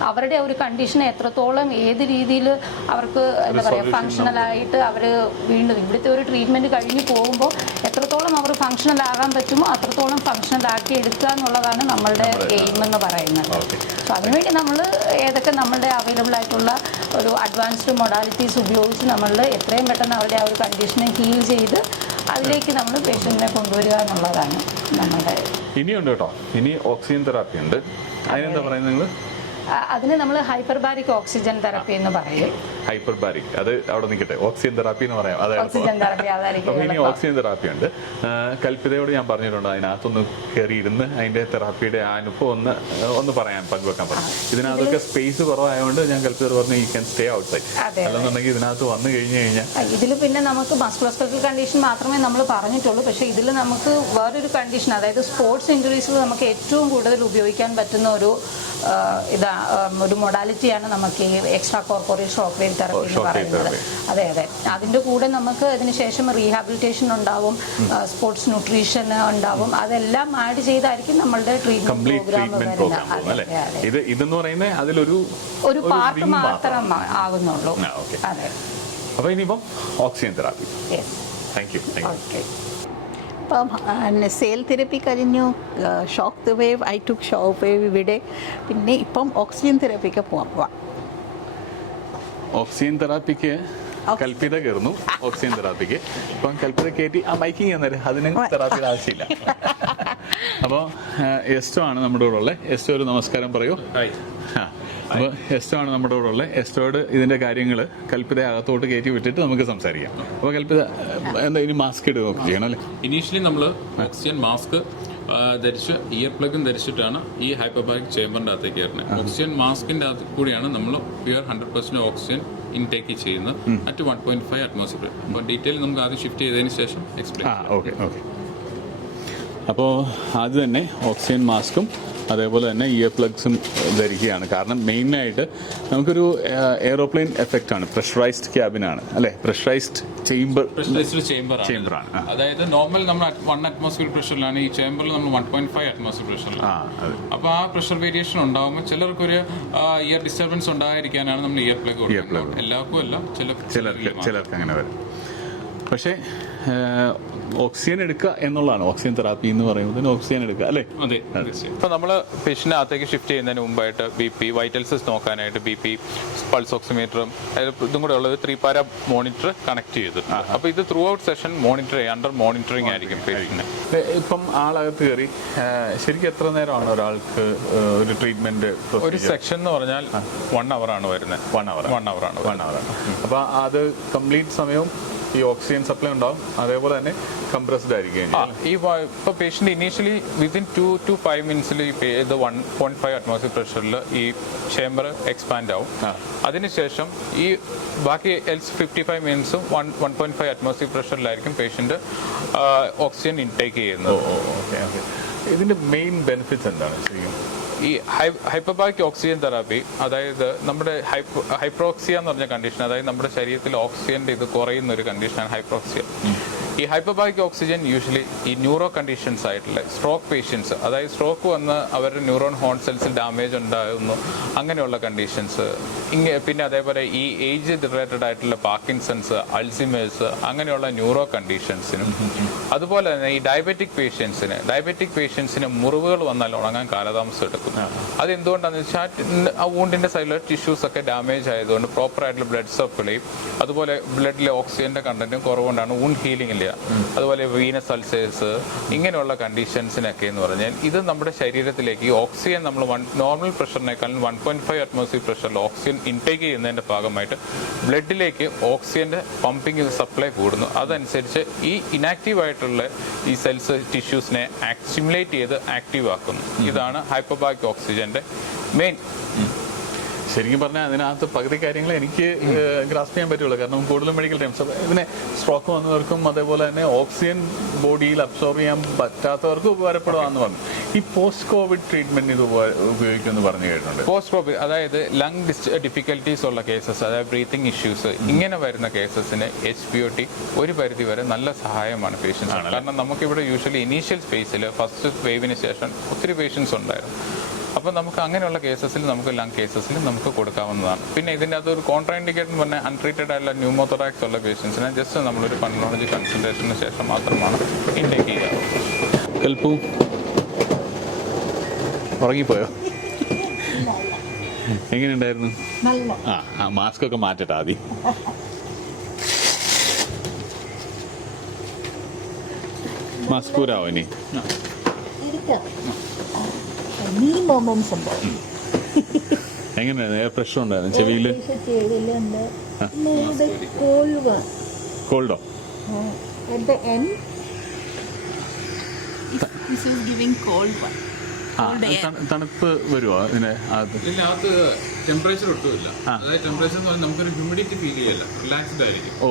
അവരുടെ ഒരു കണ്ടീഷനെ എത്രത്തോളം ഏത് രീതിയിൽ അവർക്ക് എന്താ പറയുക ഫങ്ഷണലായിട്ട് അവർ വീണ്ടും ഇവിടുത്തെ ഒരു ട്രീറ്റ്മെന്റ് കഴിഞ്ഞ് പോകുമ്പോൾ എത്രത്തോളം അവർ ഫങ്ഷണൽ ആകാൻ പറ്റുമോ അത്രത്തോളം ഫങ്ഷണൽ ആക്കി എടുക്കുക എന്നുള്ളതാണ് നമ്മളുടെ എയിം എന്ന് പറയുന്നത്. സോ അതിനുവേണ്ടി നമ്മൾ ഏതൊക്കെ നമ്മളുടെ അവൈലബിൾ ആയിട്ടുള്ള ഒരു അഡ്വാൻസ്ഡ് മൊഡാലിറ്റീസ് ഉപയോഗിച്ച് നമ്മളുടെ എത്രയും പെട്ടെന്ന് അവരുടെ ആ ഒരു കണ്ടീഷനെ ഹീൽ ചെയ്ത് അതിലേക്ക് നമ്മൾ പേഷ്യന്റിനെ കൊണ്ടുവരിക എന്നുള്ളതാണ് നമ്മളുടെ. ഇനിയുണ്ട് കേട്ടോ, ഇനി ഓക്സിജൻ തെറാപ്പി ഉണ്ട്. അതിനെന്താ പറയുന്നത് നിങ്ങൾ? അതിന് നമ്മൾ ഹൈപ്പർബാരിക് ഓക്സിജൻ തെറാപ്പി എന്ന് പറയും. ഹൈപ്പർബാരിക് അത് അവിടെ നിൽക്കട്ടെ, ഓക്സിജൻ തെറാപ്പി എന്ന് പറയാം. ഓക്സിജൻ തെറാപ്പി അപ്പൊ ഇനി ഓക്സിജൻ തെറാപ്പി ഉണ്ട്. കൽപ്പിതയോട് ഞാൻ പറഞ്ഞിട്ടുണ്ട് അതിനകത്തൊന്ന് കയറിയിരുന്ന് അതിന്റെ തെറാപ്പിയുടെ അനുഭവം ഒന്ന് പങ്കുവെക്കാൻ പറഞ്ഞു. ഇതിനകത്തൊക്കെ സ്പേസ് കുറവായതുകൊണ്ട് ഞാൻ കൽപ്പിതയോട് പറഞ്ഞു you can stay out side, അല്ലെന്നുണ്ടെങ്കിൽ ഇതിനകത്ത് വന്നു കഴിഞ്ഞു കഴിഞ്ഞാൽ ഇതിൽ പിന്നെ നമുക്ക് മസ്കുലോസ്കെലറ്റൽ കണ്ടീഷൻ മാത്രമേ നമ്മൾ പറഞ്ഞിട്ടുള്ളൂ. പക്ഷേ ഇതിൽ നമുക്ക് വേറൊരു കണ്ടീഷൻ, അതായത് സ്പോർട്സ് ഇഞ്ചുറീസിൽ നമുക്ക് ഏറ്റവും കൂടുതൽ ഉപയോഗിക്കാൻ പറ്റുന്ന ഒരു ഒരു മൊഡാലിറ്റിയാണ് നമുക്ക് ഈ എക്സ്ട്രാ കോർപ്പോറിയൽ ഷോക്ക്വേവ് തെറപ്പി എന്ന് പറയുന്നത്. അതെ അതെ. അതിൻ്റെ കൂടെ നമുക്ക് അതിനുശേഷം റീഹാബിലിറ്റേഷൻ ഉണ്ടാവും, സ്പോർട്സ് ന്യൂട്രീഷൻ ഉണ്ടാവും, അതെല്ലാം ആഡ് ചെയ്തായിരിക്കും നമ്മളുടെ ട്രീറ്റ്മെന്റ് പ്രോഗ്രാം വരുന്നത്. ഇതെന്ന് പറയുന്നത് അതിലൊരു പാർട്ട് മാത്രം ആകുന്നുള്ളൂ. അതെ. അപ്പോൾ ഇനിയിപ്പം oxygen therapy. Thank you. Okay. അപ്പം സെയിൽ തെറപ്പി കഴിഞ്ഞു, shock wave I took shock wave ഇവിടെ, പിന്നെ ഇപ്പം ഓക്സിജൻ തെറാപ്പിക്ക് പോവാം. ഓക്സിജൻ തെറാപ്പിക്ക് കൽപ്പിത കയറുന്നു. ഓക്സിജൻ തെറാപ്പിക്ക് ഇപ്പം കൽപ്പിത കയറ്റി ആ മൈക്കിങ് എന്നേരം അതിന് തെറാപ്പിയുടെ ആവശ്യമില്ല. അപ്പോൾ എസ്റ്റോ ആണ് നമ്മുടെ കൂടെ ഉള്ളത്. എസ്റ്റോ ഒരു നമസ്കാരം പറയൂ. അപ്പോൾ എസ്റ്റോ ആണ് നമ്മുടെ കൂടെ ഉള്ളത്. എസ്റ്റോയോട് ഇതിന്റെ കാര്യങ്ങൾ കൽപ്പിത അകത്തോട്ട് കയറ്റി വിട്ടിട്ട് നമുക്ക് സംസാരിക്കാം. അപ്പോൾ കൽപ്പിത എന്താ ഇനി മാസ്ക് ഇടുക ചെയ്യണം അല്ലേ? ഇനീഷ്യലി നമ്മൾ ഓക്സിജൻ മാസ്ക് ധരിച്ച് ഇയർ പ്ലഗും ധരിച്ചിട്ടാണ് ഈ ഹൈപ്പർബാരിക് ചേമ്പറിന്റെ അകത്തേക്ക് കയറുന്നത്. ഓക്സിജൻ മാസ്കിന്റെ അകത്ത് കൂടിയാണ് നമ്മൾ പ്യുവർ 100% ഓക്സിജൻ ഇൻടേക്ക് ചെയ്യുന്നത് അറ്റ് 1.5 അറ്റ്മോസ്ഫിയർ. അപ്പോൾ ഡീറ്റെയിൽ നമുക്ക് ആദ്യം ഷിഫ്റ്റ് ചെയ്തതിന് ശേഷം എക്സ്പ്ലെയിൻ ചെയ്യാം. ഓക്കെ. അപ്പോൾ അത് തന്നെ ഓക്സിജൻ മാസ്കും അതേപോലെ തന്നെ ഇയർ പ്ലഗ്സും ധരിക്കുകയാണ്. കാരണം മെയിനായിട്ട് നമുക്കൊരു എയ്റോപ്ലെയിൻ എഫക്റ്റ് ആണ്, പ്രഷറൈസ്ഡ് ക്യാബിനാണ് അല്ലേ, പ്രഷറൈസ്ഡ് ചേംബറാണ്. അതായത് നോർമൽ നമ്മൾ 1 atmosphere പ്രഷറിലാണ്, ഈ ചേംബറിൽ നമ്മൾ 1.5 atmosphere പ്രഷറിലാണ്. അപ്പോൾ ആ പ്രഷർ വേരിയേഷൻ ഉണ്ടാകുമ്പോൾ ചിലർക്കൊരു ഇയർ ഡിസ്റ്റർബൻസ് ഉണ്ടായിരിക്കാനാണ് നമ്മൾ ഇയർ പ്ലഗ് കൊടുക്കുന്നത്. എല്ലാവർക്കും അല്ല, ചിലർക്ക് അങ്ങനെ വരും. പക്ഷേ ഓക്സിജൻ എടുക്കുക എന്നുള്ളതാണ് ഓക്സിജൻ തെറാപ്പി എന്ന് പറയുമ്പോൾ ഓക്സിജൻ എടുക്കുക അല്ലേ. അതെ. ഇപ്പൊ നമ്മൾ പേഷ്യന്റിനെ അകത്തേക്ക് ഷിഫ്റ്റ് ചെയ്യുന്നതിന് മുമ്പായിട്ട് BP, വൈറ്റൽസസ് നോക്കാനായിട്ട് BP, പൾസ് ഓക്സിമീറ്ററും ഇതും കൂടെ ഉള്ളത് 3 പാര മോണിറ്റർ കണക്ട് ചെയ്തിട്ടുണ്ട്. അപ്പൊ ഇത് through out session monitor under monitoring ആയിരിക്കും പേഷ്യന്റിന്. ഇപ്പം ആളകത്ത് കയറി ശരിക്കും എത്ര നേരമാണ് ഒരാൾക്ക് ഒരു ട്രീറ്റ്മെന്റ്? ഒരു സെക്ഷൻ എന്ന് പറഞ്ഞാൽ 1 hour ആണ് വരുന്നത്. 1 hour ആണ്. അപ്പൊ അത് കംപ്ലീറ്റ് സമയവും ഈ ഓക്സിജൻ സപ്ലൈ ഉണ്ടാവും, അതേപോലെ തന്നെ കംപ്രസ്ഡ് ആയിരിക്കും. ഇപ്പോൾ patient initially within 2 to 5 minutes ഇത് 1.5 atmosphere പ്രഷറിൽ ഈ ചേംബർ എക്സ്പാൻഡ് ആവും. അതിനുശേഷം ഈ ബാക്കി 55 minutes 1.5 atmosphere പ്രഷറിലായിരിക്കും പേഷ്യന്റ് ഓക്സിജൻ ഇൻടേക്ക് ചെയ്യുന്നത്. ഇതിന്റെ മെയിൻ ബെനിഫിറ്റ്സ് എന്താണ് ശരിക്കും? ഈ ഹൈപ്പർബാരിക് ഓക്സിജൻ തെറാപ്പി, അതായത് നമ്മുടെ ഹൈപ്രോക്സിയ എന്ന് പറഞ്ഞ കണ്ടീഷൻ, അതായത് നമ്മുടെ ശരീരത്തിൽ ഓക്സിജന്റെ ഇത് കുറയുന്ന ഒരു കണ്ടീഷനാണ് ഹൈപ്രോക്സിയ. ഈ ഹൈപ്പർബാരിക് ഓക്സിജൻ യൂഷ്വലി ഈ ന്യൂറോ കണ്ടീഷൻസ് ആയിട്ടുള്ള സ്ട്രോക്ക് പേഷ്യൻസ്, അതായത് സ്ട്രോക്ക് വന്ന് അവരുടെ ന്യൂറോൺ ഹോൺ സെൽസിൽ ഡാമേജ് ഉണ്ടാകുന്നു, അങ്ങനെയുള്ള കണ്ടീഷൻസ്. പിന്നെ അതേപോലെ ഈ ഏജ് റിലേറ്റഡ് ആയിട്ടുള്ള പാർക്കിൻസൺസ്, അൾസിമേഴ്സ്, അങ്ങനെയുള്ള ന്യൂറോ കണ്ടീഷൻസിനും, അതുപോലെ തന്നെ ഈ ഡയബറ്റിക് പേഷ്യൻസിന് മുറിവുകൾ വന്നാൽ ഉണങ്ങാൻ കാലതാമസം എടുക്കും. അതെന്തുകൊണ്ടാണെന്ന് വെച്ചാൽ ആ വൂണ്ടിന്റെ സൈഡിലെ ടിഷ്യൂസ് ഒക്കെ ഡാമേജ് ആയതുകൊണ്ട് പ്രോപ്പർ ആയിട്ടുള്ള ബ്ലഡ് സപ്ലൈയും അതുപോലെ ബ്ലഡിലെ ഓക്സിജന്റെ കണ്ടന്റും കുറവുകൊണ്ടാണ് വൂണ്ട് ഹീലിംഗ് ഇല്ല. അതുപോലെ വീനസ് അൾസേഴ്സ്, ഇങ്ങനെയുള്ള കണ്ടീഷൻസിനൊക്കെ എന്ന് പറഞ്ഞാൽ ഇത് നമ്മുടെ ശരീരത്തിലേക്ക് ഈ ഓക്സിജൻ നമ്മൾ നോർമൽ പ്രഷറിനേക്കാളും 1.5 atmosphere പ്രഷറിൽ ഓക്സിജൻ ഇൻടേക്ക് ചെയ്യുന്നതിന്റെ ഭാഗമായിട്ട് ബ്ലഡിലേക്ക് ഓക്സിജന്റെ പമ്പിങ് സപ്ലൈ കൂടുന്നു. അതനുസരിച്ച് ഈ ഇനാക്റ്റീവ് ആയിട്ടുള്ള ഈ സെൽസ് ടിഷ്യൂസിനെ സ്റ്റിമുലേറ്റ് ചെയ്ത് ആക്റ്റീവ് ആക്കുന്നു. ഇതാണ് ഹൈപ്പർബാരിക് ഓക്സിജന്റെ മെയിൻ. ശരിക്കും പറഞ്ഞാൽ അതിനകത്ത് പകുതി കാര്യങ്ങൾ എനിക്ക് ഗ്രാസ്പ് ചെയ്യാൻ പറ്റുള്ളൂ. കാരണം കൂടുതലും മെഡിക്കൽ ടൈംസ് ഇതിനെ സ്ട്രോക്ക് വന്നവർക്കും അതേപോലെ തന്നെ ഓക്സിജൻ ബോഡിയിൽ അബ്സോർവ് ചെയ്യാൻ പറ്റാത്തവർക്കും ഉപകാരപ്പെടുകയെന്ന് പറഞ്ഞു. ഈ പോസ്റ്റ് കോവിഡ് ട്രീറ്റ്മെന്റ് ഇത് ഉപയോഗിക്കുമെന്ന് പറഞ്ഞു കേട്ടിട്ടുണ്ട്. പോസ്റ്റ് കോവിഡ് അതായത് ലങ് ഡിഫിക്കൽട്ടീസ് ഉള്ള കേസസ്, അതായത് ബ്രീത്തിങ് ഇഷ്യൂസ്, ഇങ്ങനെ വരുന്ന കേസസിന് HPOT ഒരു പരിധി വരെ നല്ല സഹായമാണ് പേഷ്യൻസ്. കാരണം നമുക്കിവിടെ യൂഷ്വലി ഇനീഷ്യൽ സ്പേസിൽ ഫസ്റ്റ് വേവിന് ശേഷം ഒത്തിരി പേഷ്യൻസ് ഉണ്ടായിരുന്നു. അപ്പോൾ നമുക്ക് അങ്ങനെയുള്ള കേസസിൽ, നമുക്ക് ലങ് കേസസിൽ നമുക്ക് കൊടുക്കാവുന്നതാണ്. പിന്നെ ഇതിൻ്റെ അകത്തൊരു കോൺട്രാ ഇൻഡിക്കേറ്റർ എന്ന് പറഞ്ഞാൽ അൺട്രീറ്റഡ് ആയിട്ടുള്ള ന്യൂമോതൊറാക്സ് ഉള്ള പേഷ്യൻസിനെ ജസ്റ്റ് നമ്മളൊരു പൾമണോളജി കൺസൾട്ടേഷന് ശേഷം മാത്രമാണ് ഇൻടേക്ക് ചെയ്യാറ്. കൽപ്പു ഉറങ്ങിപ്പോയോ? എങ്ങനെയുണ്ടായിരുന്നു? ആ മാസ്ക് ഒക്കെ മാറ്റട്ടെ ആദ്യം. മാസ്ക് ഊരാവോ ഇനി? എങ്ങനെയായിരുന്നു? പ്രശ്നം ഉണ്ടായിരുന്നു ചെവിയില്? കോൾഡോ? തണുപ്പ് വരുമോ ഇതിന്? ടെമ്പറേച്ചർ ഒട്ടുമില്ല. അതായത് ടെമ്പറേച്ചർ എന്ന് പറഞ്ഞാൽ നമുക്കൊരു ഹ്യൂമിഡിറ്റി ഫീൽ ചെയ്യില്ല, റിലാക്സ്ഡ് ആയിരിക്കും. ഓ,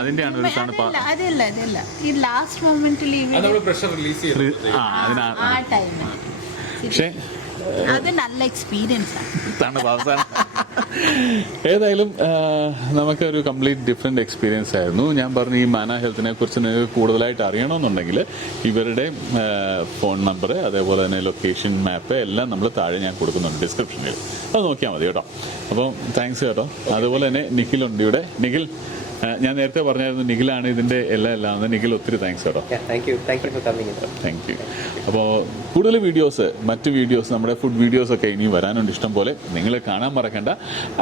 അതിന്റെയാണ് ഒരു തണുപ്പ്. അതല്ല ഈ ലാസ്റ്റ് മൊമെന്റിൽ നമ്മൾ പ്രഷർ റിലീസ് ചെയ്യും. പക്ഷേ അത് നല്ല എക്സ്പീരിയൻസ് ആണ്. അവസാനം ഏതായാലും നമുക്കൊരു കംപ്ലീറ്റ് ഡിഫറെൻറ്റ് എക്സ്പീരിയൻസ് ആയിരുന്നു. ഞാൻ പറഞ്ഞു ഈ മാന ഹെൽത്തിനെ കുറിച്ച് നിങ്ങൾക്ക് കൂടുതലായിട്ട് അറിയണമെന്നുണ്ടെങ്കിൽ ഇവരുടെ ഫോൺ നമ്പർ അതേപോലെ തന്നെ ലൊക്കേഷൻ മാപ്പ് എല്ലാം നമ്മൾ താഴെ ഞാൻ കൊടുക്കുന്നുണ്ട് ഡിസ്ക്രിപ്ഷനിൽ. അത് നോക്കിയാൽ മതി കേട്ടോ. അപ്പോൾ താങ്ക്സ് കേട്ടോ. അതുപോലെ തന്നെ നിഖിലുണ്ട് ഇവിടെ. നിഖിൽ, ഞാൻ നേരത്തെ പറഞ്ഞായിരുന്നു നിഖിലാണ് ഇതിൻ്റെ എല്ലാം. നിഖിൽ ഒത്തിരി താങ്ക്സ് കേട്ടോ. Thank you. അപ്പോൾ കൂടുതൽ മറ്റ് വീഡിയോസ് നമ്മുടെ ഫുഡ് വീഡിയോസൊക്കെ ഇനി വരാനുണ്ട് ഇഷ്ടം പോലെ. നിങ്ങൾ കാണാൻ മറക്കണ്ട.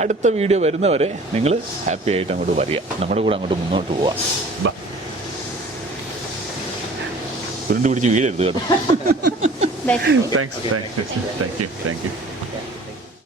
അടുത്ത വീഡിയോ വരുന്നവരെ നിങ്ങൾ ഹാപ്പി ആയിട്ട് അങ്ങോട്ട് വരിക, നമ്മുടെ കൂടെ അങ്ങോട്ട് മുന്നോട്ട് പോവാം. ഉരുണ്ട് പിടിച്ച് വീഴരുത് കേട്ടോ. താങ്ക്സ്. Thank you.